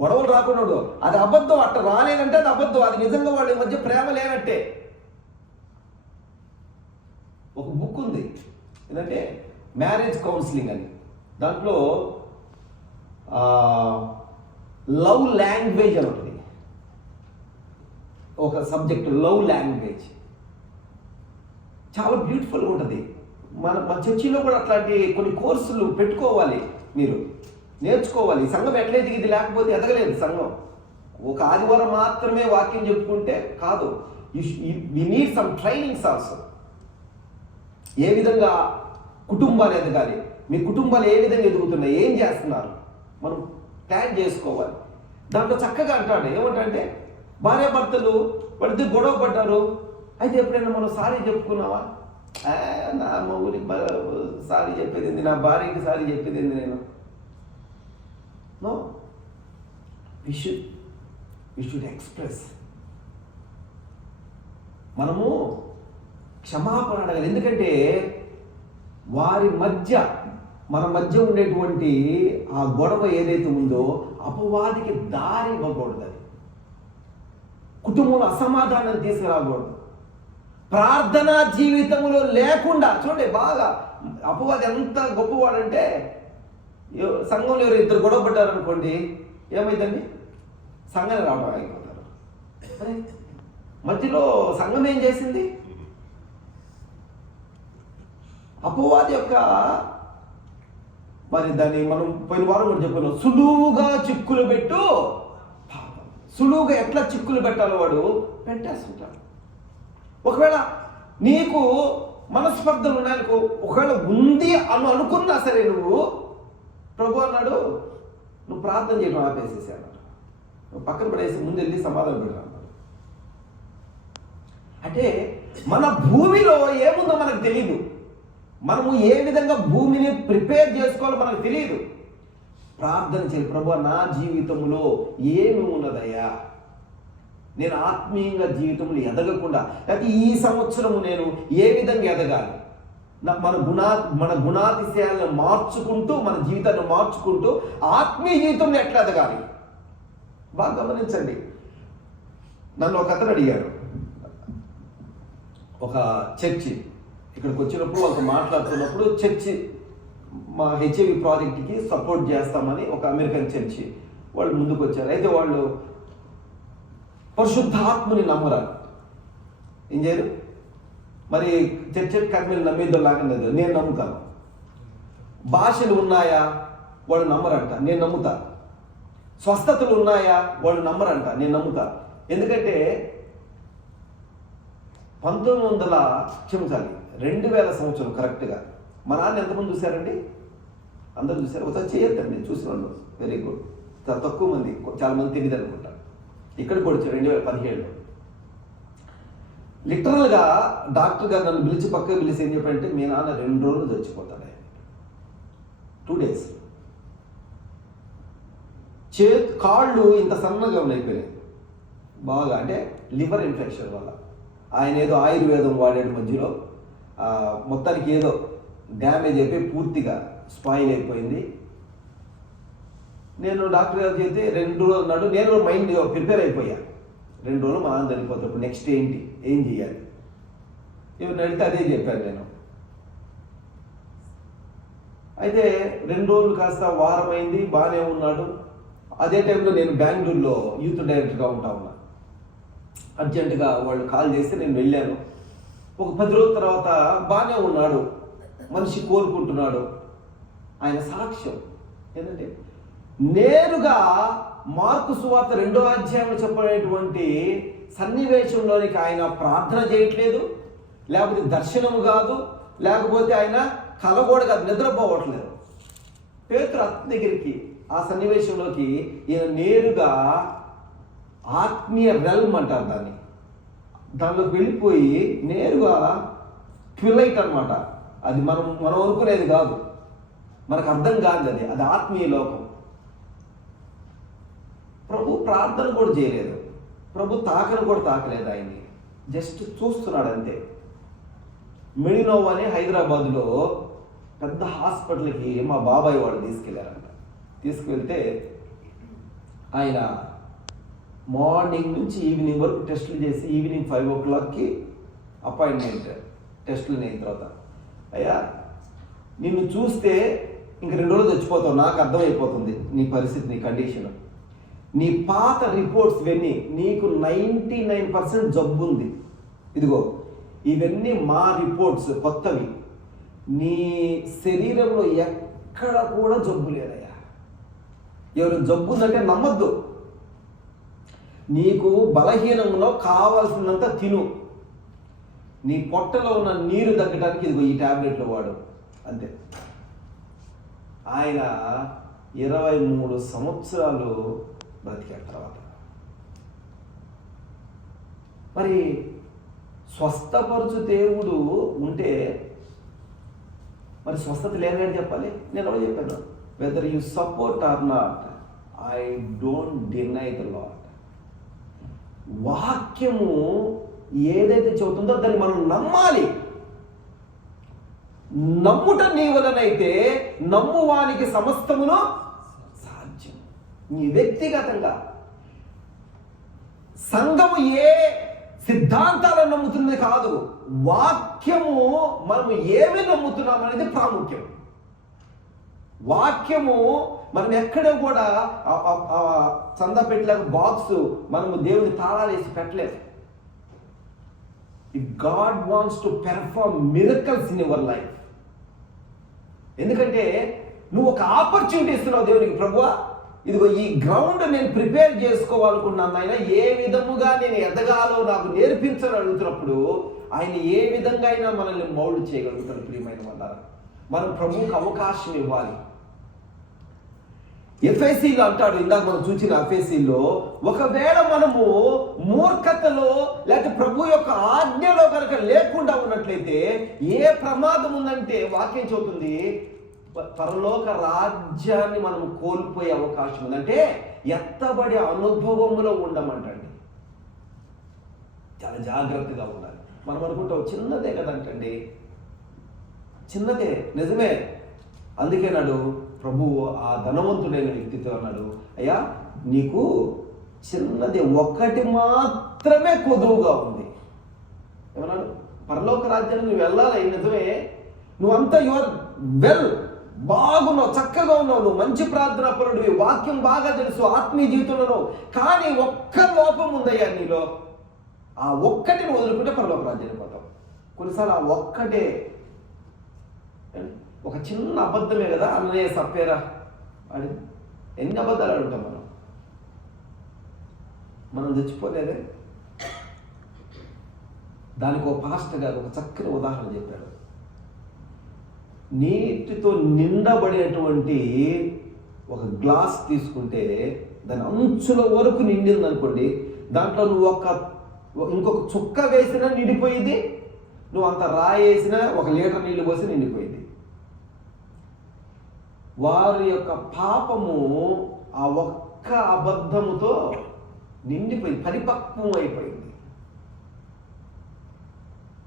గొడవలు రాకుండా అది అబద్ధం. అట్ట రాలేనంటే అది అబద్ధం. అది నిజంగా వాళ్ళ మధ్య ప్రేమ లేనట్టే. ఒక బుక్ ఉంది ఏంటంటే మ్యారేజ్ కౌన్సిలింగ్ అని. దాంట్లో లవ్ లాంగ్వేజ్ అని ఉంటుంది, ఒక సబ్జెక్ట్ లవ్ లాంగ్వేజ్. చాలా బ్యూటిఫుల్గా ఉంటుంది. మన చర్చిలో కూడా అట్లాంటి కొన్ని కోర్సులు పెట్టుకోవాలి, మీరు నేర్చుకోవాలి. సంఘం ఎట్లయితే ఇది లేకపోతే ఎదగలేదు సంఘం. ఒక ఆదివారం మాత్రమే వాక్యం చెప్పుకుంటే కాదు, we need some trainings also. ఏ విధంగా కుటుంబాలు ఎదగాలి, మీ కుటుంబాలు ఏ విధంగా ఎదుగుతున్నాయి, ఏం చేస్తున్నారు, మనం ప్లాన్ చేసుకోవాలి. దాంట్లో చక్కగా అంటాడు ఏమంటే, భార్యాభర్తలు వాళ్ళిద్దరు గొడవ పడ్డారు, అయితే ఎప్పుడైనా మనం సారీ చెప్పుకున్నావా? నా మొగుడికి సారీ చెప్పేది, నా భార్యకి సారీ చెప్పేది నేను. No, we should express. మనము క్షమాపణ అడగాలి. ఎందుకంటే వారి మధ్య, మన మధ్య ఉండేటువంటి ఆ గొడవ ఏదైతే ఉందో అపవాదికి దారి ఇవ్వకూడదు. అది కుటుంబంలో అసమాధానం తీసుకురాకూడదు. ప్రార్థనా జీవితంలో లేకుండా చూడండి, బాగా అపవాది ఎంత గొప్పవాడంటే, సంఘంలో ఎవరు ఇద్దరు గొడవ పడ్డారనుకోండి, ఏమైందండి, సంఘాన్ని రావడం అయిపోతారు. అరే మధ్యలో సంఘం ఏం చేసింది? అపవాది యొక్క మరి దాన్ని మనం పోయిన వారం కూడా చెప్పాను, సులువుగా చిక్కులు పెట్టు పాపం. సులువుగా ఎట్లా చిక్కులు పెట్టాలో వాడు పెట్టేస్తుంటాడు. ఒకవేళ నీకు మనస్పర్ధలు ఉన్నాయనుకో, ఒకవేళ ఉంది అనుకున్నా సరే, నువ్వు ప్రభు అన్నాడు నువ్వు ప్రార్థన చేయడం ఆపేసేసి అన్నాడు. నువ్వు పక్కన పడేసి ముందు వెళ్ళి సమాధానం పెట్టాను. అంటే మన భూమిలో ఏముందో మనకు తెలియదు. మనము ఏ విధంగా భూమిని ప్రిపేర్ చేసుకోవాలో మనకు తెలియదు. ప్రార్థన చేయాలి, ప్రభు నా జీవితంలో ఏమి ఉన్నదయ్యా, నేను ఆత్మీయంగా జీవితంలో ఎదగకుండా, లేకపోతే ఈ సంవత్సరము నేను ఏ విధంగా ఎదగాలి, మన గుణాతిశయాలను మార్చుకుంటూ, మన జీవితాన్ని మార్చుకుంటూ ఆత్మీయ జీవితంలో ఎట్లా ఎదగాలి. బాగా గమనించండి. నన్ను ఒక అతను అడిగాడు, ఒక చర్చి ఇక్కడికి వచ్చినప్పుడు వాళ్ళతో మాట్లాడుతున్నప్పుడు, చర్చి మా హెచ్ఐవి ప్రాజెక్ట్కి సపోర్ట్ చేస్తామని ఒక అమెరికన్ చర్చి వాళ్ళు ముందుకు వచ్చారు. అయితే వాళ్ళు పరిశుద్ధాత్మని నమ్మరారు. ఏం చేయరు? మరి చర్చ్ కర్మలు నమ్మేదో లాగా నేను నమ్ముతాను. భాషలు ఉన్నాయా? వాళ్ళు నమ్మరంట, నేను నమ్ముతా. స్వస్థతలు ఉన్నాయా? వాళ్ళు నమ్మరంట, నేను నమ్ముతా. ఎందుకంటే 2000 సంవత్సరం కరెక్ట్గా మా నాన్న ఎంతమంది చూశారండి? అందరూ చూశారు? ఒకసారి చేయొద్దండి, నేను చూసిన వాళ్ళు వెరీ గుడ్. చాలా తక్కువ మంది, చాలా మంది తెలియదు అనుకుంటా. ఇక్కడ కూడా 2017లో లిటరల్గా డాక్టర్ గారు నన్ను పిలిచి పక్కకు పిలిచి ఏం చెప్పారంటే, మీ నాన్న 2 రోజులు చచ్చిపోతాడు, 2 days. కాళ్ళు ఇంత సన్నగా అయిపోయినాయి బాగా, అంటే లివర్ ఇన్ఫెక్షన్ వల్ల. ఆయన ఏదో ఆయుర్వేదం వాడాడు, మధ్యలో మొత్తానికి ఏదో డ్యామేజ్ అయిపోయి పూర్తిగా స్పాయిల్ అయిపోయింది. నేను డాక్టర్ గారు చెప్తే 2 రోజులు అన్నాడు. నేను మైండ్ ప్రిపేర్ అయిపోయా, 2 రోజులు మా నాన్న చనిపోతాడు, నెక్స్ట్ ఏంటి, ఏం చేయాలి. ఎవరిని అడిగితే అదే చెప్పాను నేను. అయితే 2 రోజులు కాస్త వారం అయింది, బాగానే ఉన్నాడు. అదే టైంలో నేను బెంగళూరులో యూత్ డైరెక్టర్గా ఉంటా ఉన్నా. అర్జెంటుగా వాళ్ళు కాల్ చేస్తే నేను వెళ్ళాను. ఒక 10 రోజుల తర్వాత బాగానే ఉన్నాడు, మనిషి కోరుకుంటున్నాడు. ఆయన సాక్ష్యం ఏంటంటే, నేరుగా మార్కు సువార్త 2వ అధ్యాయంలో చెప్పినటువంటి సన్నివేశంలోనికి ఆయన ప్రార్థన చేయట్లేదు, లేకపోతే దర్శనము కాదు, లేకపోతే ఆయన కలగోడ కాదు, నిద్రపోవట్లేదు. పేతురు అతని దగ్గరికి ఆ సన్నివేశంలోకి ఈయన నేరుగా ఆత్మీయ రెల్మ్ అంటారు దాన్ని, దానిలోకి వెళ్ళిపోయి నేరుగా ట్విలైట్ అనమాట. అది మనం అనుకునేది కాదు, మనకు అర్థం కాదు, అది ఆత్మీయ లోకం. ప్రభు ప్రార్థన కూడా చేయలేదు, ప్రభు తాకను కూడా తాకలేదు, ఆయన్ని జస్ట్ చూస్తున్నాడు అంతే. మెడినోవా అని హైదరాబాద్లో పెద్ద హాస్పిటల్కి మా బాబాయ్ వాళ్ళు తీసుకెళ్లారంట. తీసుకువెళ్తే ఆయన మార్నింగ్ నుంచి ఈవినింగ్ వరకు టెస్టులు చేసి, ఈవినింగ్ 5 o'clockకి అపాయింట్మెంట్, టెస్టులు అయిన తర్వాత, అయ్యా నిన్ను చూస్తే ఇంక 2 రోజులు చచ్చిపోతావు, నాకు అర్థమైపోతుంది నీ పరిస్థితి, నీ కండిషన్. నీ పాత రిపోర్ట్స్ ఇవన్నీ, నీకు 99% జబ్బు ఉంది, ఇదిగో ఇవన్నీ మా రిపోర్ట్స్ కొత్తవి, నీ శరీరంలో ఎక్కడ కూడా జబ్బు లేదయ్యా. ఎవరు జబ్బు ఉందంటే నమ్మద్దు. నీకు బలహీనంలో కావాల్సినంత తిను, నీ పొట్టలో ఉన్న నీరు తగ్గడానికి ఇదిగో ఈ టాబ్లెట్లు వాడు, అంతే. ఆయన 23 సంవత్సరాలు బ్రతికాడు తర్వాత. మరి స్వస్థపరచు దేవుడు ఉంటే మరి స్వస్థత లేదని చెప్పాలి. నేను ఎవరు చెప్పాను, whether you support or not, I don't deny the Lord. వాక్యము ఏదైతే చెబుతుందో దాన్ని మనం నమ్మాలి. నమ్ముట నీ వలనైతే నమ్మువానికి సమస్తమును సాధ్యం. నీ వ్యక్తిగతంగా సంఘము ఏ సిద్ధాంతాలను నమ్ముతున్నది కాదు, వాక్యము మనము ఏమి నమ్ముతున్నాం అనేది ప్రాముఖ్యం. వాక్యము మనం ఎక్కడ కూడా చందా పెట్టలేక బాక్స్ మనము దేవుని తాళాలు వేసి పెట్టలేదు. If God wants to perform miracles in your life, ఎందుకంటే నువ్వు ఒక ఆపర్చునిటీ ఇస్తున్నావు దేవునికి. ప్రభువా, ఇదిగో ఈ గ్రౌండ్ నేను ప్రిపేర్ చేసుకోవాలనుకున్నాను ఆయన, ఏ విధముగా నేను ఎదగాలో నాకు నేర్పించని అడుగుతున్నప్పుడు ఆయన ఏ విధంగా అయినా మనల్ని మౌల్డ్ చేయగలుగుతాడు. ప్రియమైన వాళ్ళారా, మనం ప్రభువుకి అవకాశం ఇవ్వాలి. ఎఫెసీలో అంటాడు, ఇందాక మనం చూసిన ఎఫెసీలో, ఒకవేళ మనము మూర్ఖతలో లేకపోతే ప్రభు యొక్క ఆజ్ఞలో కనుక లేకుండా ఉన్నట్లయితే ఏ ప్రమాదం ఉందంటే వాక్యం చెబుతుంది, పరలోక రాజ్యాన్ని మనం కోల్పోయే అవకాశం ఉంది. అంటే ఎత్తబడే అనుభవంలో ఉండమంటండి. చాలా జాగ్రత్తగా ఉండాలి. మనం అనుకుంటాం చిన్నదే కదంటండి, చిన్నదే, నిజమే. అందుకే నాడు ప్రభువు ఆ ధనవంతుడైన వ్యక్తితో అన్నాడు, అయ్యా నీకు చిన్నది ఒక్కటి మాత్రమే కొదువుగా ఉంది. ఏమన్నాడు? పరలోక రాజ్యాన్ని నువ్వు వెళ్ళాలి, నిజమే, నువ్వంతా యువర్ వెల్, బాగున్నావు, చక్కగా ఉన్నావు, నువ్వు మంచి ప్రార్థనా పరుడివి, వాక్యం బాగా తెలుసు, ఆత్మీయ జీవితంలో, కానీ ఒక్క లోపం ఉందయ్యా నీలో. ఆ ఒక్కటిని వదులుకుంటే పరలోక రాజ్యానికి పోతావు. కొన్నిసార్లు ఆ ఒక్కటే, ఒక చిన్న అబద్ధమే కదా, అన్నయ్య సప్పేరా అని ఎన్ని అబద్ధాలు అడుగుతాం మనం తెచ్చిపోలేదే. దానికి ఒక పాస్టర్ గారు ఒక చక్కని ఉదాహరణ చెప్పాడు. నీటితో నిండబడినటువంటి ఒక గ్లాస్ తీసుకుంటే దాని అంచుల వరకు నిండింది అనుకోండి, దాంట్లో నువ్వు ఇంకొక చుక్క వేసినా నిండిపోయింది, నువ్వు అంత రాయి వేసినా 1 లీటర్ నీళ్లు పోసి నిండిపోయింది. వారి యొక్క పాపము ఆ ఒక్క అబద్ధముతో నిండిపోయింది, పరిపక్వం అయిపోయింది.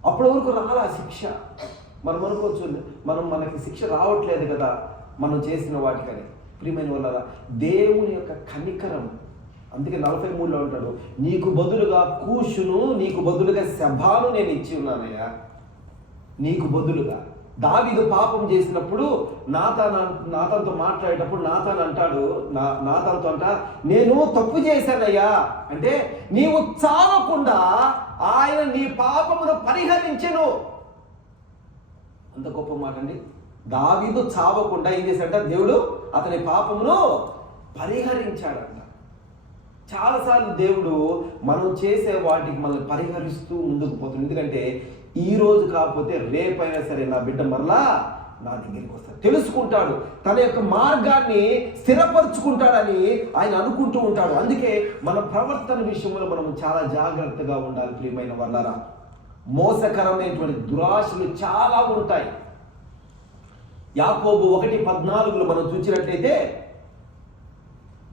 అప్పటి వరకు రాలా శిక్ష. మనం అనుకోవచ్చు మనకి శిక్ష రావట్లేదు కదా మనం చేసిన వాటికని. ప్రియమైన వాళ్ళ దేవుని యొక్క కనికరం. అందుకే 43లో ఉంటాడు, నీకు బదులుగా కూషును, నీకు బదులుగా శబాను నేను ఇచ్చి ఉన్నానయ్యా. నీకు బదులుగా దావీదు పాపం చేసినప్పుడు నాతాన్తో మాట్లాడేటప్పుడు నాతాన్ అంటాడు, నాతాన్తో అంట, నేను తప్పు చేశానయ్యా అంటే నీవు చావకుండా ఆయన నీ పాపమును పరిహరించెను. అంత గొప్ప మాట అండి. దావీదు చావకుండా ఏం చేశాడంట, దేవుడు అతని పాపమును పరిహరించాడంట. చాలాసార్లు దేవుడు మనం చేసే వాటికి మనల్ని పరిహరిస్తూ ముందుకు పోతుంది. ఎందుకంటే ఈ రోజు కాకపోతే రేపైనా సరే నా బిడ్డ మరలా నా దగ్గరికి వస్తాడు, తెలుసుకుంటాడు, తన యొక్క మార్గాన్ని స్థిరపరుచుకుంటాడని ఆయన అనుకుంటూ ఉంటాడు. అందుకే మన ప్రవర్తన విషయంలో మనం చాలా జాగ్రత్తగా ఉండాలి. ప్రియమైన వాళ్ళారా, మోసకరమైనటువంటి దురాశలు చాలా ఉంటాయి. యాకోబు 1:14 మనం చూసినట్లయితే,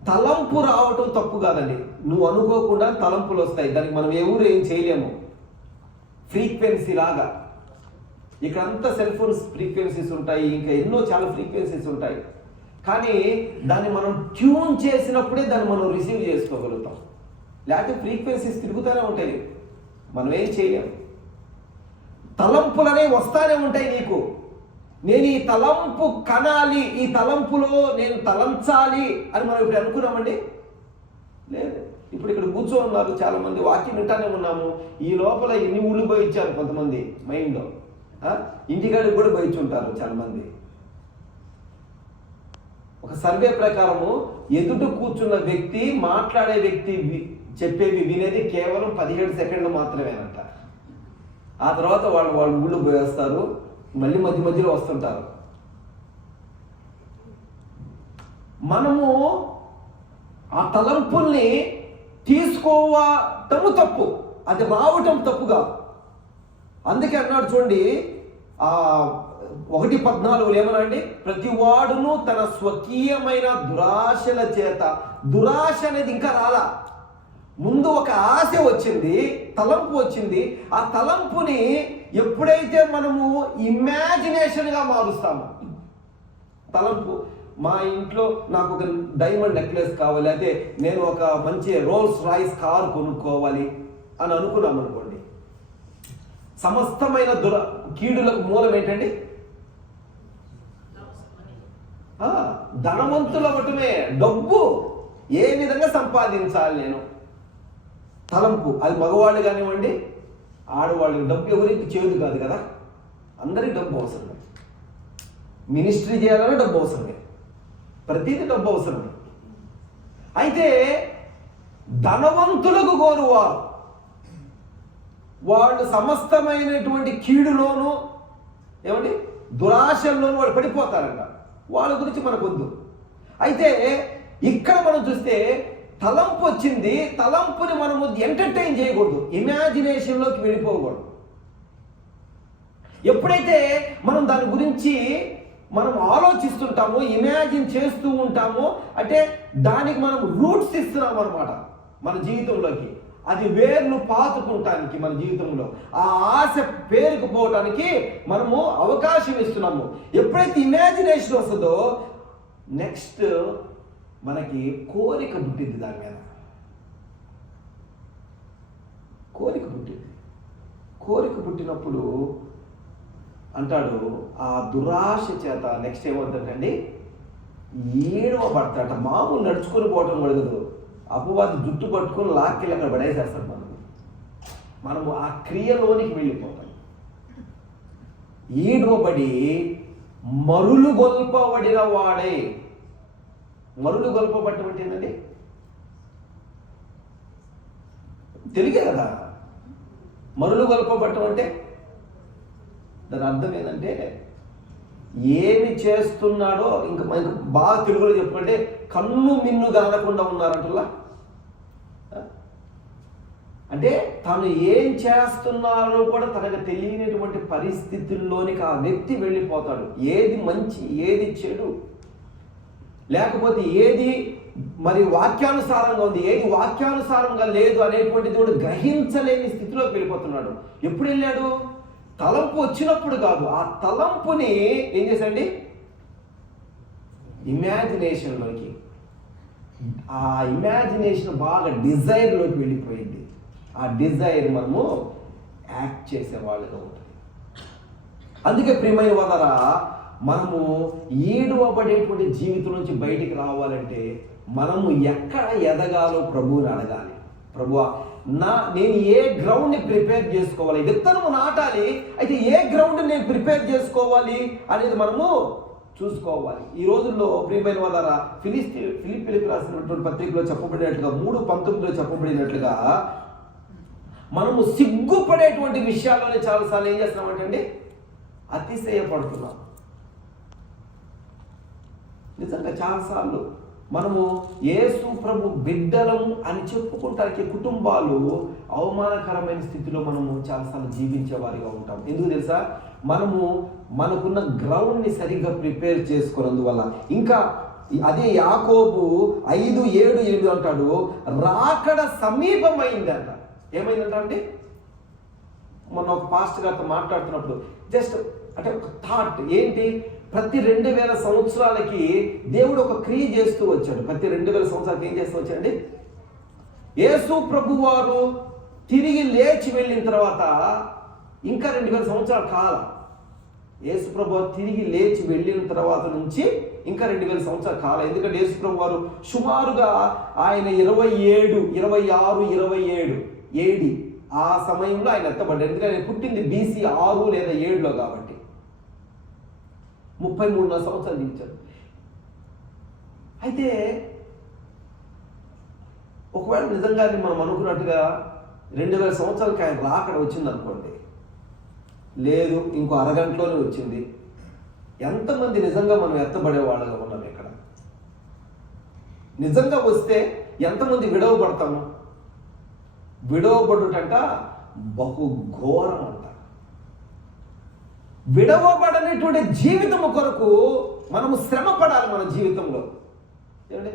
తలంపు రావటం తప్పు కాదండి, నువ్వు అనుకోకుండా తలంపులు వస్తాయి, దానికి మనం ఎవరు ఏం చేయలేము. ఫ్రీక్వెన్సీ లాగా ఇక్కడంతా సెల్ ఫోన్స్ ఫ్రీక్వెన్సీస్ ఉంటాయి, ఇంకా ఎన్నో చాలా ఫ్రీక్వెన్సీస్ ఉంటాయి. కానీ దాన్ని మనం ట్యూన్ చేసినప్పుడే దాన్ని మనం రిసీవ్ చేసుకోగలుగుతాం. లేకపోతే ఫ్రీక్వెన్సీస్ తిరుగుతూనే ఉంటాయి, మనం ఏం చేయలేము. తలంపులనే వస్తానే ఉంటాయి నీకు. నేను ఈ తలంపు కనాలి, ఈ తలంపులో నేను తలంచాలి అని మనం ఇప్పుడు అనుకున్నామండి, లేదు. ఇప్పుడు ఇక్కడ కూర్చో ఉన్నారు చాలా మంది, వాక్యం వింటానే ఉన్నాము. ఈ లోపల ఎన్ని ఊళ్ళు పోయించారు కొంతమంది మైండ్లో, ఇంటికాడికి కూడా పోయించుంటారు చాలా మంది. ఒక సర్వే ప్రకారము ఎదుట కూర్చున్న వ్యక్తి, మాట్లాడే వ్యక్తి చెప్పేవి వినేది కేవలం 17 సెకండ్లు మాత్రమేనంట. ఆ తర్వాత వాళ్ళు ఊళ్ళు పోయేస్తారు, మళ్ళీ మధ్యలో వస్తుంటారు. మనము ఆ తలంపుల్ని తీసుకోవటము తప్పు, అది రావటం తప్పుగా. అందుకే అన్నాడు చూడండి, 1:14 ఏమనండి, ప్రతి వాడును తన స్వకీయమైన దురాశల చేత, దురాశ అనేది ఇంకా రాలా, ముందు ఒక ఆశ వచ్చింది, తలంపు వచ్చింది. ఆ తలంపుని ఎప్పుడైతే మనము ఇమాజినేషన్గా మారుస్తామో, తలంపు మా ఇంట్లో నాకు ఒక డైమండ్ నెక్లెస్ కావాలి, అయితే నేను ఒక మంచి రోల్స్ రాయిస్ కారు కొనుక్కోవాలి అని అనుకున్నాం అనుకోండి, సమస్తమైన కీడులకు మూలం ఏంటండి? ధనవంతుల వటమే, డబ్బు ఏ విధంగా సంపాదించాలి నేను, తలంపు. అది మగవాళ్ళు కానివ్వండి ఆడవాళ్ళు. డబ్బు ఎవరికి చేదు కాదు కదా, అందరికీ డబ్బు అవసరమే. మినిస్ట్రీ చేయాలన్నా డబ్బు అవసరమే. ప్రతిదీ డబ్బు అవసరమే. అయితే ధనవంతులకు కోరువారు వాళ్ళు సమస్తమైనటువంటి కీడులోను ఏమండి దురాశల్లోనూ వాళ్ళు పడిపోతారంట. వాళ్ళ గురించి మనకొద్దు. అయితే ఇక్కడ మనం చూస్తే తలంపు వచ్చింది, తలంపుని మనము ఎంటర్టైన్ చేయకూడదు, ఇమాజినేషన్లోకి వెళ్ళిపోకూడదు. ఎప్పుడైతే మనం దాని గురించి మనం ఆలోచిస్తుంటామో, ఇమాజిన్ చేస్తూ ఉంటామో, అంటే దానికి మనం రూట్స్ ఇస్తున్నాం అనమాట మన జీవితంలోకి. అది వేర్లు పాతుకుంటానికి మన జీవితంలో ఆ ఆశ పేరుకుపోవటానికి మనము అవకాశం ఇస్తున్నాము. ఎప్పుడైతే ఇమాజినేషన్ వస్తుందో నెక్స్ట్ మనకి కోరిక పుట్టింది, దాని మీద కోరిక పుట్టింది. కోరిక పుట్టినప్పుడు అంటాడు ఆ దురాశ చేత నెక్స్ట్ ఏమవుతుందండి ఏడవ పడతాట. మామూలు నడుచుకొని పోవటం కలగదు, అపవాది జుట్టు పట్టుకొని లాక్కెళ్ళి అక్కడ పడేసేస్తాడు. మనము ఆ క్రియలోనికి వెళ్ళిపోతాం. ఈడవబడి మరులు గొల్పబడిన వాడే. మరులు గొల్పబడటం అంటే ఏంటండి? తెలిగే కదా. మరులు గొల్పబడటం అంటే దాని అర్థం ఏంటంటే ఏమి చేస్తున్నాడో ఇంకా మనకు బాగా తెలుగులో చెప్పుకుంటే కన్ను మిన్ను కానకుండా ఉన్నారంటలా. అంటే తను ఏం చేస్తున్నారో కూడా తనకు తెలియనటువంటి పరిస్థితుల్లోనికి ఆ వ్యక్తి వెళ్ళిపోతాడు. ఏది మంచి, ఏది చెడు, లేకపోతే ఏది మరి వాక్యానుసారంగా ఉంది, ఏది వాక్యానుసారంగా లేదు అనేటువంటిది కూడా గ్రహించలేని స్థితిలోకి వెళ్ళిపోతున్నాడు. ఎప్పుడు వెళ్ళాడు? తలంపు వచ్చినప్పుడు కాదు, ఆ తలంపుని ఏం చేశాండి ఇమాజినేషన్లోకి, ఆ ఇమాజినేషన్ బాగా డిజైర్లోకి వెళ్ళిపోయింది. ఆ డిజైర్ మనము యాక్ట్ చేసేవాళ్ళుగా ఉంటుంది. అందుకే ప్రియమైన వారా మనము ఈడవబడేటువంటి జీవితం నుంచి బయటికి రావాలంటే మనము ఎక్కడ ఎదగాలో ప్రభువుని అడగాలి. ప్రభువా నేను ఏ గ్రౌండ్ని ప్రిపేర్ చేసుకోవాలి, విత్తనము నాటాలి, అయితే ఏ గ్రౌండ్ నేను ప్రిపేర్ చేసుకోవాలి అనేది మనము చూసుకోవాలి. ఈ రోజుల్లో ప్రియమైన వారా ఫిలిప్పీలకు రాసినటువంటి పత్రికలో చెప్పబడినట్లుగా 3:19 చెప్పబడినట్లుగా మనము సిగ్గుపడేటువంటి విషయాల్లోనే చాలాసార్లు ఏం చేస్తున్నామంటే అతిశయపడుతున్నాం. నిజంగా చాలాసార్లు మనము యేసు ప్రభు బిడ్డలము అని చెప్పుకుంటానికి కుటుంబాలు అవమానకరమైన స్థితిలో మనము చాలాసార్లు జీవించే వారిగా ఉంటాం. ఎందుకు తెలుసా? మనము మనకున్న గ్రౌండ్ని సరిగ్గా ప్రిపేర్ చేసుకున్నందువల్ల. ఇంకా అదే యాకోబు 5:7-8 అంటాడు, రాకడ సమీపమైందంట. ఏమైందంట అంటే మొన్న ఒక పాస్టర్ గారితో మాట్లాడుతున్నప్పుడు జస్ట్ అంటే ఒక థాట్ ఏంటి, ప్రతి 2000 సంవత్సరాలకి దేవుడు ఒక క్రియ చేస్తూ వచ్చాడు. ప్రతి 2000 సంవత్సరాలకి ఏం చేస్తూ వచ్చాడండి? యేసు ప్రభు వారు తిరిగి లేచి వెళ్ళిన తర్వాత ఇంకా 2000 సంవత్సరాల కాలం, యేసు ప్రభు తిరిగి లేచి వెళ్ళిన తర్వాత నుంచి ఇంకా 2000 సంవత్సరాల కాలం. ఎందుకంటే యేసు ప్రభు వారు సుమారుగా ఆయన 26, 27 ఏడి ఆ సమయంలో ఆయన ఎత్తబడ్డాడు. ఎందుకంటే ఆయన పుట్టింది BC 6 లేదా 7లో కాబట్టి 33 సంవత్సరాలు జీవించాడు. అయితే ఒకవేళ నిజంగానే మనం అనుకున్నట్టుగా 2000 సంవత్సరాలకి ఆయన రాకడ వచ్చింది అనుకోండి, లేదు ఇంకో అరగంటలోనే వచ్చింది, ఎంతమంది నిజంగా మనం ఎత్తబడే వాళ్ళగా ఉన్నాం ఇక్కడ? నిజంగా వస్తే ఎంతమంది విడవబడతాము? విడవబడుటంట బహు ఘోరం అంట. విడవబడనటువంటి జీవితము కొరకు మనము శ్రమ పడాలి. మన జీవితంలో ఏమంటే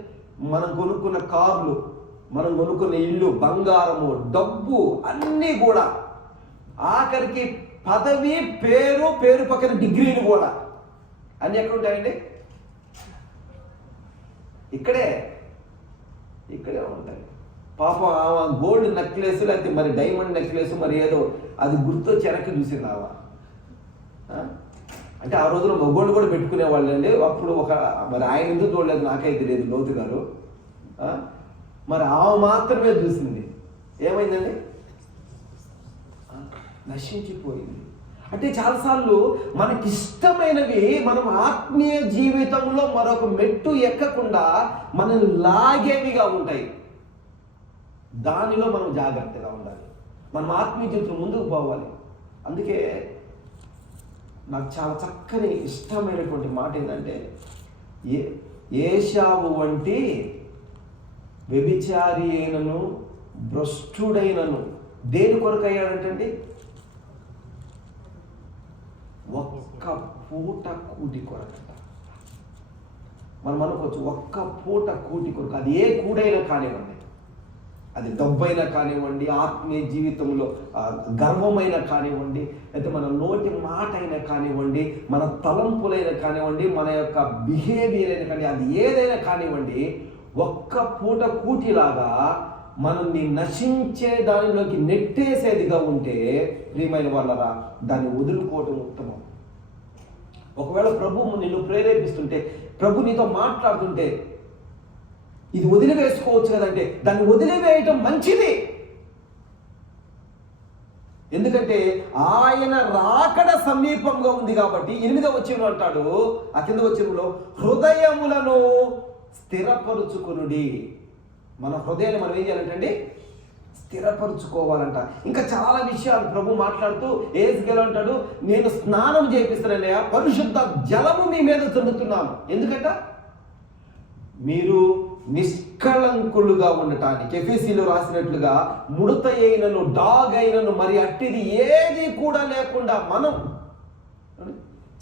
మనం కొనుక్కున్న కార్లు, మనం కొనుక్కున్న ఇల్లు, బంగారము, డబ్బు అన్నీ కూడా, ఆఖరికి పదవి, పేరు పక్కన డిగ్రీలు కూడా అన్నీ ఎక్కడ ఉంటాయండి? ఇక్కడే ఉంటాయి. పాపం ఆమె గోల్డ్ నెక్లెస్ లేకపోతే మరి డైమండ్ నెక్లెస్ మరి ఏదో అది గుర్తు చెరక్కి చూసింది ఆమె. అంటే ఆ రోజులో మగోళ్ళు కూడా పెట్టుకునేవాళ్ళు అండి. అప్పుడు మరి ఆయన ఎందుకు చూడలేదు నాకైతే తెలియదు, లోతు గారు. మరి ఆమె మాత్రమే చూసింది. ఏమైందండి? నశించిపోయింది. అంటే చాలాసార్లు మనకిష్టమైనవి మనం ఆత్మీయ జీవితంలో మరొక మెట్టు ఎక్కకుండా మనల్ని లాగేవిగా ఉంటాయి. దానిలో మనం జాగ్రత్తగా ఉండాలి. మనం ఆత్మీయ జీవితం ముందుకు పోవాలి. అందుకే నాకు చాలా చక్కని ఇష్టమైనటువంటి మాట ఏంటంటే, ఏశావు వంటి వ్యభిచారి అయినను భ్రష్టుడైనను దేని కొరకు అయ్యాడంటండి? ఒక్క పూట కూటి కొరకట. మనం అనుకోవచ్చు ఒక్క పూట కూటి కొరకు. అది ఏ కూడైనా కానివ్వండి, అది డబ్బైనా కానివ్వండి, ఆత్మీయ జీవితంలో గర్వమైనా కానివ్వండి, అయితే మన నోటి మాట అయినా కానివ్వండి, మన తలంపులైనా కానివ్వండి, మన యొక్క బిహేవియర్ అయినా కానీ, అది ఏదైనా కానివ్వండి, ఒక్క పూట కూటిలాగా మనల్ని నశించే దానిలోకి నెట్టేసేదిగా ఉంటే ప్రియమైన వాళ్ళరా, దాన్ని వదులుకోవటం ఉత్తమం. ఒకవేళ ప్రభు నిన్ను ప్రేరేపిస్తుంటే, ప్రభు నీతో మాట్లాడుతుంటే ఇది వదిలివేసుకోవచ్చు కదంటే దాన్ని వదిలివేయటం మంచిది. ఎందుకంటే ఆయన రాకడ సమీపంగా ఉంది కాబట్టి 8వ వచనం అంటాడు, ఆ కింద వచనంలో హృదయములను స్థిరపరుచుకొనుడి. మన హృదయాన్ని మనం ఏం చేయాలంటే స్థిరపరుచుకోవాలంట. ఇంకా చాలా విషయాలు ప్రభు మాట్లాడుతూ ఏసుకెళ్ళి అంటాడు, నేను స్నానం చేపిస్తానయ్యా, పరిశుద్ధ జలము మీ మీద చల్లుతున్నాను. ఎందుకంట మీరు నిష్కళంకులుగా ఉండటానికి. ఎఫెసీలో రాసినట్లుగా ముడత అయినను డాగ్ అయినను మరి అట్టిది ఏది కూడా లేకుండా మనం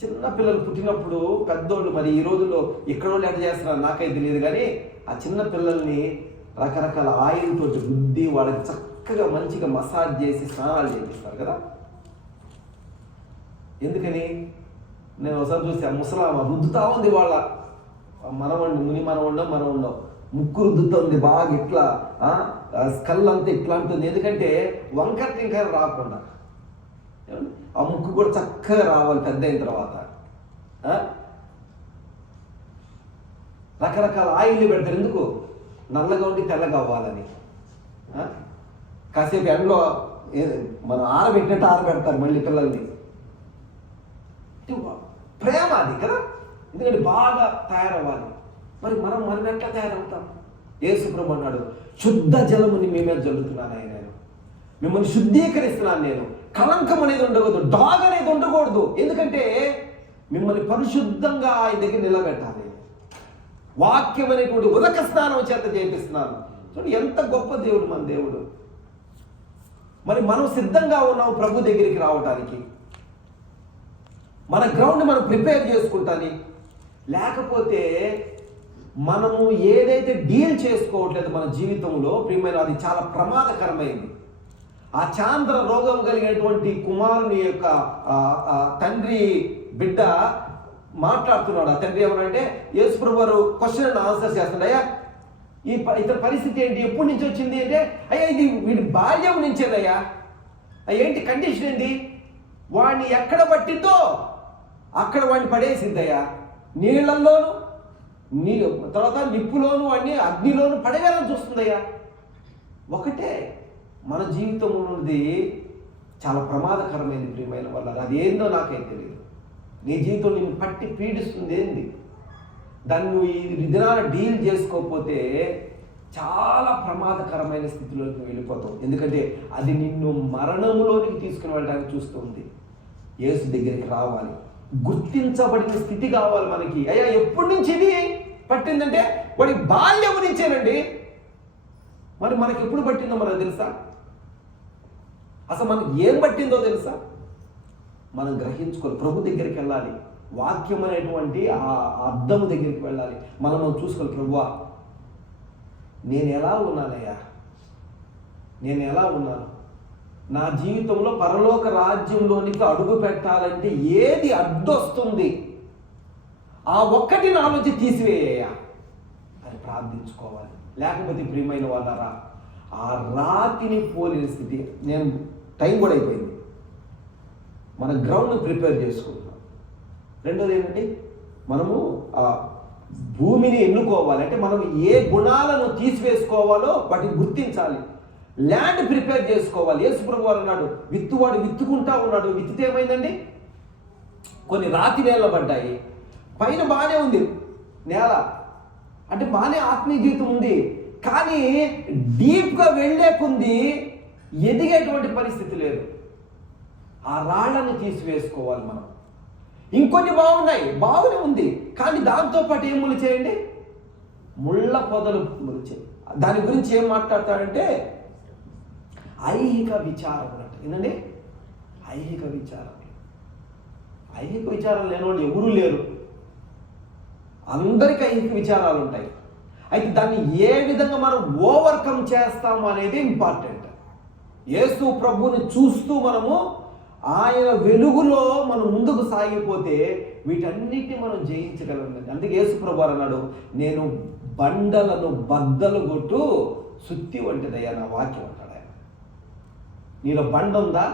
చిన్న పిల్లలు పుట్టినప్పుడు పెద్దోళ్ళు, మరి ఈ రోజుల్లో ఇక్కడ వాళ్ళు ఎట్లా చేస్తున్నారు నాకైతే తెలియదు, కానీ ఆ చిన్న పిల్లల్ని రకరకాల ఆయిల్ తోటి రుద్ది వాళ్ళకి చక్కగా మంచిగా మసాజ్ చేసి స్నానాలు చేపిస్తారు కదా. ఎందుకని? నేను ఒకసారి చూస్తే ఆ ముసలామ రుద్దుతా ఉంది వాళ్ళ మనవండి, ముని మనవండం ముక్కు రుద్దుతా ఉంది బాగా, ఇట్లా స్కల్ అంతా ఇట్లా ఉంటుంది. ఎందుకంటే వంకర టింకర రాకుండా ఆ ముక్కు కూడా చక్కగా రావాలి పెద్ద అయిన తర్వాత. రకరకాల ఆయిల్ పెడతారు. ఎందుకు? నల్లగా ఉండి తెల్లగా అవ్వాలని. కాసేపు ఎండలో మనం ఆరబెట్టినట్టు ఆరబెడతారు మళ్ళీ పిల్లల్ని. ప్రేమ అది కదా, ఎందుకంటే బాగా తయారవ్వాలి. మరి మనం ఎట్లా తయారవుతాం? యేసు ప్రభు అన్నాడు, శుద్ధ జలముని మీ మీద జల్లుతున్నాను, నేను మిమ్మల్ని శుద్ధీకరిస్తున్నాను, నేను కళంకం అనేది ఉండకూడదు, డాగ్ అనేది ఉండకూడదు. ఎందుకంటే మిమ్మల్ని పరిశుద్ధంగా ఆయన దగ్గర నిలబెట్టాలి. వాక్యం అనేటువంటి ఉదక స్నానం చేత చేపిస్తున్నాను. చూడండి ఎంత గొప్ప దేవుడు మన దేవుడు. మరి మనం సిద్ధంగా ఉన్నాం ప్రభు దగ్గరికి రావడానికి, మన గ్రౌండ్ మనం ప్రిపేర్ చేసుకుంటాని. లేకపోతే మనము ఏదైతే డీల్ చేసుకోవట్లేదు మన జీవితంలో ప్రియమైన, అది చాలా ప్రమాదకరమైంది. ఆ చాంద్ర రోగం కలిగినటువంటి కుమారుని యొక్క తండ్రి బిడ్డ మాట్లాడుతున్నాడు. ఆ తండ్రి ఏమనంటే యేసుప్రభు వారు క్వశ్చన్ అండ్ ఆన్సర్ చేస్తున్నాడు. అయ్యా ఇతని పరిస్థితి ఏంటి, ఎప్పటి నుంచి వచ్చింది అంటే, అయ్యా ఇది వీడి బాల్యం నుంచేదయ్యా, ఏంటి కండిషన్ ఏంటి, వాడిని ఎక్కడ పట్టిందో అక్కడ వాడిని పడేసిందయ్యా, నీళ్ళల్లోనూ తర్వాత నిప్పులోను వాడిని అగ్నిలోను పడవేయాలని చూస్తుందయ్యా. ఒకటే మన జీవితం ఉన్నది చాలా ప్రమాదకరమైనది ప్రియమైన వల్ల. అది ఏందో నాకైతే తెలియదు. నీ జీవితం నిన్ను పట్టి పీడిస్తుంది ఏంది, దాన్ని నువ్వు ఈ దినాన డీల్ చేసుకోకపోతే చాలా ప్రమాదకరమైన స్థితిలోకి వెళ్ళిపోతావు. ఎందుకంటే అది నిన్ను మరణంలోనికి తీసుకుని వెళ్ళడానికి చూస్తుంది. యేసు దగ్గరికి రావాలి, గుర్తించబడిన స్థితి కావాలి మనకి. అయ్యా ఎప్పటి నుంచి ఇది పట్టిందంటే వాడి బాల్యం నుంచేనండి. మరి మనకి ఎప్పుడు పట్టిందో మనకు తెలుసా? అసలు మనకి ఏం పట్టిందో తెలుసా? మనం గ్రహించుకోవాలి. ప్రభు దగ్గరికి వెళ్ళాలి, వాక్యం అనేటువంటి ఆ అద్దము దగ్గరికి వెళ్ళాలి. మనం చూసుకోవాలి, ప్రభువా నేను ఎలా ఉన్నానయ్యా, నేను ఎలా ఉన్నాను, నా జీవితంలో పరలోక రాజ్యంలోనికి అడుగు పెట్టాలంటే ఏది అడ్డొస్తుంది, ఆ ఒక్కటి నాలోంచి తీసివేయ్యా అని ప్రార్థించుకోవాలి. లేకపోతే ప్రియమైన వాళ్ళరా, ఆ రాతిని పోలిన స్థితి. నేను టైం కూడా అయిపోయింది, మన గ్రౌండ్ ప్రిపేర్ చేసుకుంటున్నాం. రెండోది ఏంటంటే మనము ఆ భూమిని ఎన్నుకోవాలి. అంటే మనం ఏ గుణాలను తీసివేసుకోవాలో వాటిని గుర్తించాలి. ల్యాండ్ ప్రిపేర్ చేసుకోవాలి. యేసు ప్రభు వారు అన్నాడు, విత్తువాడు విత్తుకుంటా ఉన్నాడు. విత్తితే ఏమైందండి? కొన్ని రాతి నేలలు పడ్డాయి. పైన బాగానే ఉంది నేల, అంటే బాగానే ఆత్మీయ జీవితం ఉంది, కానీ డీప్గా వెళ్ళే కొంది ఎదిగేటువంటి పరిస్థితి లేదు. ఆ రాళ్ళని తీసివేసుకోవాలి మనం. ఇంకొన్ని బాగున్నాయి, బాగానే ఉంది, కానీ దాంతోపాటు ఏం మొలిచేయండి? ముళ్ళ పొదలు మొలిచాయి. దాని గురించి ఏం మాట్లాడతాడంటే ఐహిక విచారం అంట. ఏంటండి? ఐహిక విచారం. ఐహిక విచారం లేని వాళ్ళు ఎవరూ లేరు. అందరికీ ఐహిక విచారాలు ఉంటాయి. అయితే దాన్ని ఏ విధంగా మనం ఓవర్కమ్ చేస్తాము అనేది ఇంపార్టెంట్. యేసు ప్రభువుని చూస్తూ మనము ఆయన వెలుగులో మనం ముందుకు సాగిపోతే వీటన్నిటిని మనం జయించగలం. అందుకే యేసు ప్రభు అన్నాడు, నేను బండలను బద్దలు కొట్టు సుత్తి వంటిదయ్యా నా వాక్యం అంటాడు ఆయన. నీలో బండ ఉందా?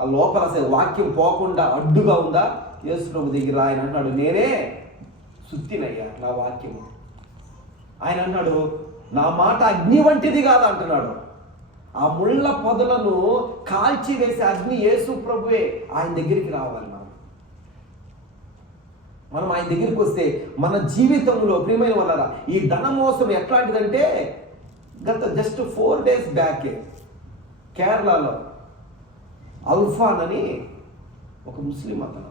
ఆ లోపల అసలు వాక్యం పోకుండా అడ్డుగా ఉందా? యేసు ప్రభు దగ్గర ఆయన అన్నాడు, నేనే సుత్తినయ్యా నా వాక్యము. ఆయన అన్నాడు, నా మాట అగ్ని వంటిది కాదు అంటున్నాడు. ఆ ముళ్ళ పొదలను కాల్చి వేసే అగ్ని యేసు ప్రభువే. ఆయన దగ్గరికి రావాలి మనం ఆయన దగ్గరికి వస్తే మన జీవితంలో ప్రియమైన వాళ్ళరా, ఈ ధన మోసం ఎట్లాంటిదంటే గత జస్ట్ 4 days బ్యాకే కేరళలో అల్ఫాన్ అని ఒక ముస్లిం అతను,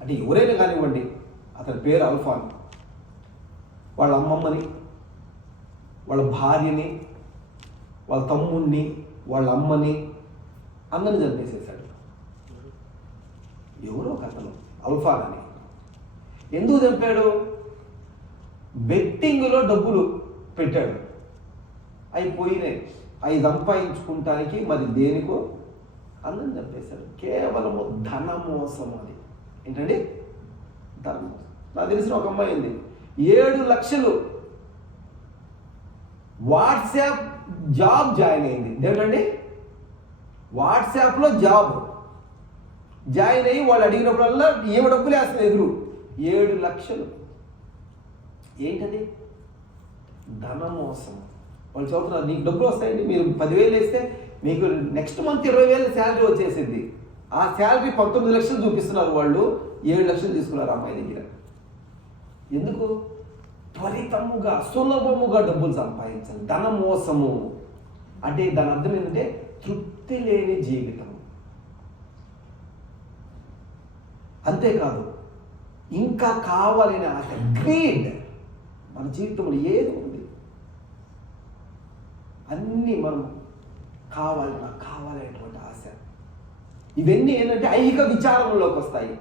అంటే ఎవరైనా కానివ్వండి, అతని పేరు అల్ఫాన్, వాళ్ళ అమ్మమ్మని, వాళ్ళ భార్యని, వాళ్ళ తమ్ముడిని, వాళ్ళ అమ్మని అందరిని చంపేసేసాడు. ఎవరో ఒక అతను అల్ఫాన్ అని. ఎందుకు చంపాడు? బెట్టింగ్లో డబ్బులు పెట్టాడు, అవి పోయినాయి. అవి సంపాదించుకుంటానికి మరి దేనికో అందరిని చంపేశాడు. కేవలము ధన మోసం. అది ఏంటండి? ధన మోసం. నాకు తెలిసిన ఒక అమ్మాయి ఉంది, 7 లక్షలు వాట్సాప్ జాబ్ జాయిన్ అయింది. ఏంటండి? వాట్సాప్లో జాబ్ జాయిన్ అయ్యి వాళ్ళు అడిగినప్పుడల్లా ఏమి డబ్బులు వేస్తుంది ఎదురు. 7 లక్షలు. ఏంటది? ధన మోసం. వాళ్ళు చదువుతున్నారు, నీకు డబ్బులు వస్తాయండి, మీరు 10,000 వేస్తే మీకు నెక్స్ట్ మంత్ 20,000 శాలరీ వచ్చేసింది. ఆ శాలరీ 19 లక్షలు చూపిస్తున్నారు వాళ్ళు. 7 లక్షలు తీసుకున్నారు అమ్మాయి దగ్గర. ఎందుకు? త్వరితముగా సులభముగా డబ్బులు సంపాదించాలి. ధన మోసము అంటే దాని అర్థం ఏంటంటే తృప్తి లేని జీవితం. అంతేకాదు, ఇంకా కావాలని ఆశ, గ్రీడ్. మన జీవితంలో ఏది ఉంది, అన్నీ మనం కావాలి, నాకు కావాలనేటువంటి ఆశ. ఇవన్నీ ఏంటంటే ఐహిక విచారంలోకి వస్తాయి.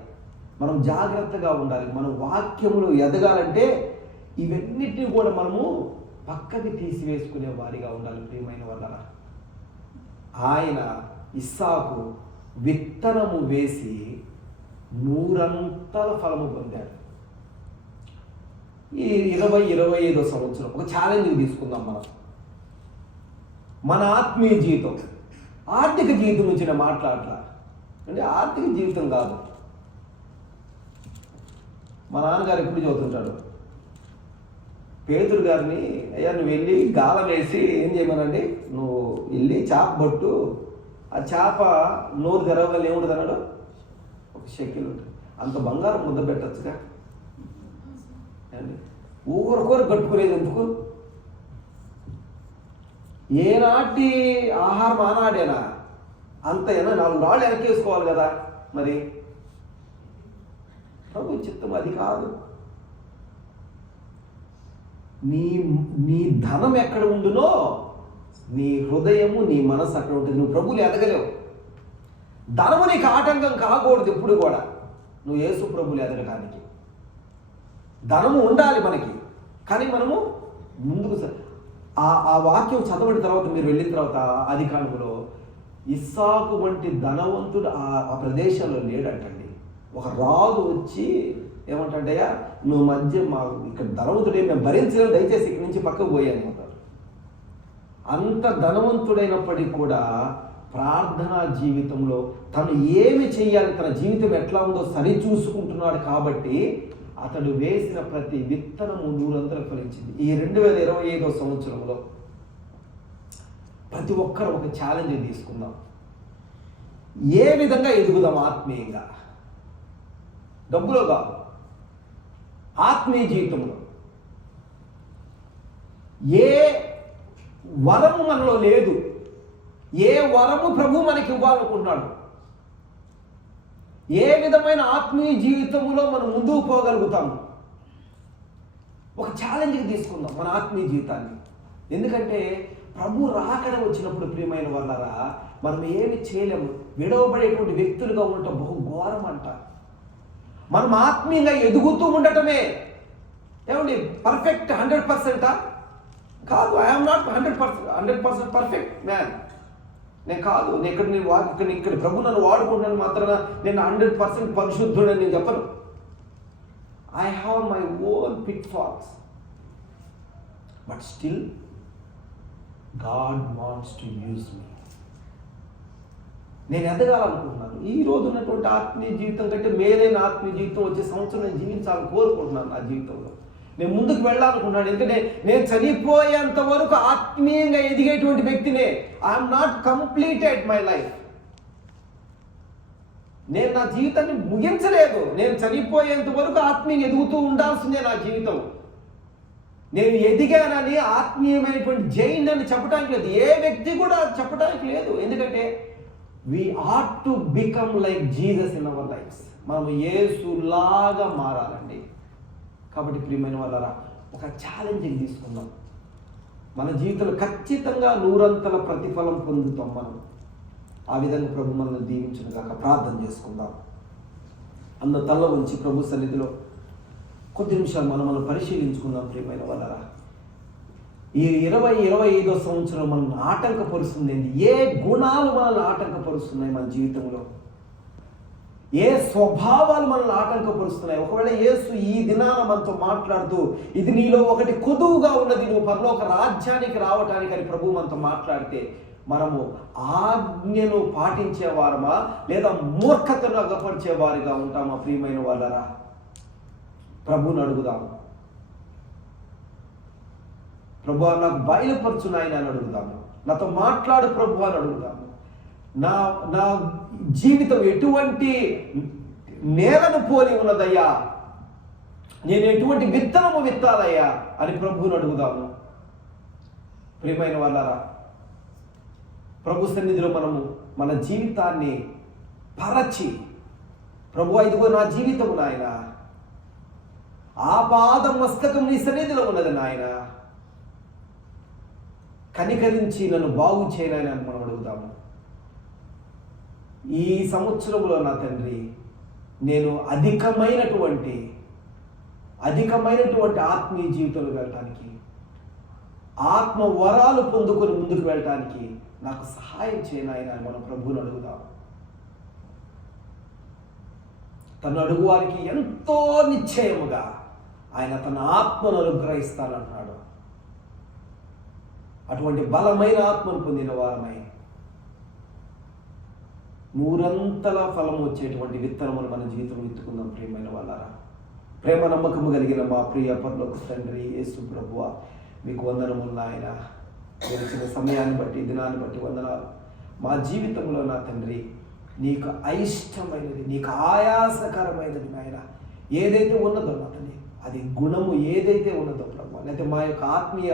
మనం జాగ్రత్తగా ఉండాలి. మన వాక్యములు ఎదగాలంటే ఇవన్నిటిని కూడా మనము పక్కకి తీసివేసుకునే వారిగా ఉండాలి. ప్రియమైన వాళ్ళ, ఆయన ఇస్సాకు విత్తనము వేసి 100 ఫలము పొందాడు. ఈ 20-25 సంవత్సరం ఒక ఛాలెంజ్ తీసుకుందాం మనం. మన ఆత్మీయ జీవితం, ఆర్థిక జీవితం నుంచి నేను మాట్లాడలా, అంటే ఆర్థిక జీవితం కాదు. మా నాన్నగారు ఎప్పుడు చదువుతుంటాడు, పేతురు గారిని, అయ్యా నువ్వు వెళ్ళి గాలం వేసి ఏం చేయమనండి, నువ్వు వెళ్ళి చేప పట్టు, ఆ చేప నోరు తెరవగల ఏముంటుంది అన్నాడు, ఒక షెకిల్ ఉంటుంది. అంత బంగారం ముద్ద పెట్టచ్చుగా, ఊరకూర కట్టుకునేది ఎందుకు? ఏనాటి ఆహారం ఆనాడేనా? అంత 4 రాళ్ళు వెనకేసుకోవాలి కదా. మరి ప్రభు చిత్తం అది కాదు. నీ ధనం ఎక్కడ ఉండునో నీ హృదయము, నీ మనసు అక్కడ ఉంటుంది. నువ్వు ప్రభువులు ఎదగలేవు. ధనము నీకు ఆటంకం కాకూడదు ఎప్పుడు కూడా. నువ్వు యేసు ప్రభువులు ఎదగడానికి ధనము ఉండాలి మనకి, కానీ మనము ముందుకు ఆ వాక్యం చదవడిన తర్వాత మీరు వెళ్ళిన తర్వాత ఆదికాండములో ఇస్సాకు వంటి ధనవంతుడు ఆ ప్రదేశంలో లేడంటండి. ఒక రాజు వచ్చి ఏమంటాడయ్యా, నువ్వు మధ్య మా ఇక్కడ ధనవంతుడే, మేము భరించలేము, దయచేసి ఇక్కడి నుంచి పక్కకు పోయాను అంటారు. అంత ధనవంతుడైనప్పటికీ కూడా ప్రార్థనా జీవితంలో తను ఏమి చేయాలి, తన జీవితం ఎట్లా ఉందో సరి చూసుకుంటున్నాడు. కాబట్టి అతడు వేసిన ప్రతి విత్తనము 100 ఫలించింది. ఈ 2025 సంవత్సరంలో ప్రతి ఒక్కరు ఒక ఛాలెంజ్ తీసుకుందాం. ఏ విధంగా ఎదుగుదాం ఆత్మీయంగా? డబ్బులో కాదు, ఆత్మీయ జీవితంలో. ఏ వరము మనలో లేదు, ఏ వరము ప్రభు మనకి ఇవ్వాలనుకుంటున్నాడు, ఏ విధమైన ఆత్మీయ జీవితంలో మనం ముందుకు పోగలుగుతాము? ఒక ఛాలెంజ్కి తీసుకుందాం మన ఆత్మీయ జీవితాన్ని. ఎందుకంటే ప్రభు రాకడ వచ్చినప్పుడు ప్రియమైన వాళ్ళరా మనం ఏమి చేయలేము. విడవబడేటువంటి వ్యక్తులుగా ఉండటం బహు ఘోరం అంట. మనం ఆత్మీయంగా ఎదుగుతూ ఉండటమే. ఏమండి, పర్ఫెక్ట్ 100%? కాదు. I'm not 100% perfect man. నేను కాదు. ఇక్కడ ప్రభు నన్ను వాడుకుంటున్నాను మాత్రాన నేను 100% పరిశుద్ధుడని నేను చెప్పను. I have my own pitfalls, but still God wants to use me. నేను ఎదగాలనుకుంటున్నాను. ఈ రోజు ఉన్నటువంటి ఆత్మీయ జీవితం కంటే మేలైన ఆత్మీయ జీవితం వచ్చే సంవత్సరం నేను జీవించాలని కోరుకుంటున్నాను. నా జీవితంలో నేను ముందుకు వెళ్ళాలనుకుంటున్నాను. ఎందుకంటే నేను చనిపోయేంత వరకు ఆత్మీయంగా ఎదిగేటువంటి వ్యక్తినే. I am not completed my life. నేను నా జీవితాన్ని ముగించలేదు. నేను చనిపోయేంత వరకు ఆత్మీయంగా ఎదుగుతూ ఉండాల్సిందే నా జీవితం. నేను ఎదిగానని ఆత్మీయమైనటువంటి జైన్ అని చెప్పడానికి లేదు. ఏ వ్యక్తి కూడా చెప్పడానికి లేదు. ఎందుకంటే we ought to become like Jesus in our lives. మనం యేసులాగా మారాలండి. కాబట్టి ప్రియమైన వాళ్ళరా ఒక ఛాలెంజింగ్ తీసుకుందాం. మన జీవితంలో ఖచ్చితంగా 100 ప్రతిఫలం పొందుతాం మనం. ఆ విధంగా ప్రభు మనల్ని దీవించును గాక. ప్రార్థన చేసుకుందాం. అన్న తల్ల ఉంచి ప్రభు సన్నిధిలో కొద్ది నిమిషాలు మనం పరిశీలించుకుందాం. ప్రియమైన వాళ్ళరా ఈ 2025వ సంవత్సరం మనల్ని ఆటంకపరుస్తుంది. ఏ గుణాలు మనల్ని ఆటంకపరుస్తున్నాయి మన జీవితంలో? ఏ స్వభావాలు మనల్ని ఆటంకపరుస్తున్నాయి? ఒకవేళ యేసు ఈ దినాన మనతో మాట్లాడుతూ ఇది నీలో ఒకటి కొదువుగా ఉన్నది, నువ్వు పరలోక రాజ్యానికి రావటానికి అని ప్రభు మనతో మాట్లాడితే మనము ఆజ్ఞను పాటించేవారమా లేదా మూర్ఖతను అగపరిచేవారిగా ఉంటామా? ప్రియమైన వాళ్ళరా ప్రభుని అడుగుదాము. ప్రభు నాకు బయలుపరచు నాయన అని అడుగుదాము. నాతో మాట్లాడు ప్రభు అని అడుగుదాము. నా జీవితం ఎటువంటి నేలను పోలి ఉన్నదయ్యా, నేను ఎటువంటి విత్తనము విత్తాలయ్యా అని ప్రభువుని అడుగుదాము. ప్రియమైన వాళ్ళారా ప్రభు సన్నిధిలో మనము మన జీవితాన్ని పరచి ప్రభు ఇదిగో నా జీవితము నాయన, ఆ పాద మస్తకం నీ సన్నిధిలో ఉన్నది నాయన, కనికరించి నన్ను బాగు చేయనని మనం అడుగుదాము. ఈ సంవత్సరంలో నా తండ్రి నేను అధికమైనటువంటి ఆత్మీయ జీవితంలో వెళ్ళటానికి, ఆత్మ వరాలు పొందుకొని ముందుకు వెళ్ళటానికి నాకు సహాయం చేయనాయన అని మనం ప్రభువుని అడుగుదాం. తను అడుగు వారికి ఎంతో నిశ్చయముగా ఆయన తన ఆత్మను అనుగ్రహిస్తానంటున్నాడు. అటువంటి బలమైన ఆత్మను పొందిన వారమై 100 ఫలము వచ్చేటువంటి విత్తనములు మన జీవితం విత్తుకుందాం. ప్రియమైన వాళ్ళారా ప్రేమ నమ్మకము కలిగిన మా ప్రియ పరలోక తండ్రి యేసు ప్రభువా మీకు వందనములు నాయన. వచ్చిన సమయాన్ని బట్టి దినాన్ని బట్టి వందనాలు. మా జీవితంలో నా తండ్రి నీకు అయిష్టమైనది, నీకు ఆయాసకరమైనది నాయన ఏదైతే ఉన్నదో నా తండ్రి, అది గుణము ఏదైతే ఉన్నదో ప్రభు, లేకపోతే మా యొక్క ఆత్మీయ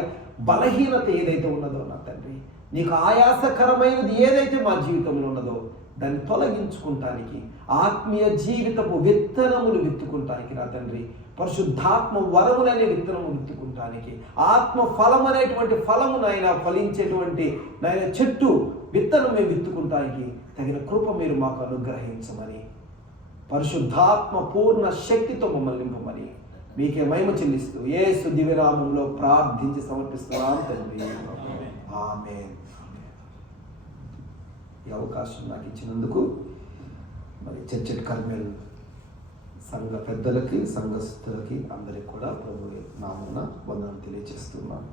బలహీనత ఏదైతే ఉన్నదో నా తండ్రి, నీకు ఆయాసకరమైనది ఏదైతే మా జీవితంలో ఉన్నదో దాన్ని తొలగించుకుంటానికి, ఆత్మీయ జీవితపు విత్తనములు విత్తుకుంటానికి నా తండ్రి, పరిశుద్ధాత్మ వరములనే విత్తనము విత్తుకుంటానికి, ఆత్మ ఫలం అనేటువంటి ఫలము నాయన ఫలించేటువంటి నాయన చెట్టు విత్తనం మేము విత్తుకుంటానికి తగిన కృప మీరు మాకు అనుగ్రహించమని, పరిశుద్ధాత్మ పూర్ణ శక్తితో మమ్మల్ని నింపమని మీకే మహిమ చెల్లిస్తూ యేసు దివ్యనామంలో ప్రార్థించి సమర్పిస్తున్నాం తండ్రి. ఆమేన్. ఈ అవకాశం నాకు ఇచ్చినందుకు మరి చర్చ్ కర్మేల్ సంఘ పెద్దలకి, సంఘస్థులకి అందరికి కూడా ప్రభు నామమున వందనం తెలియజేస్తున్నాను.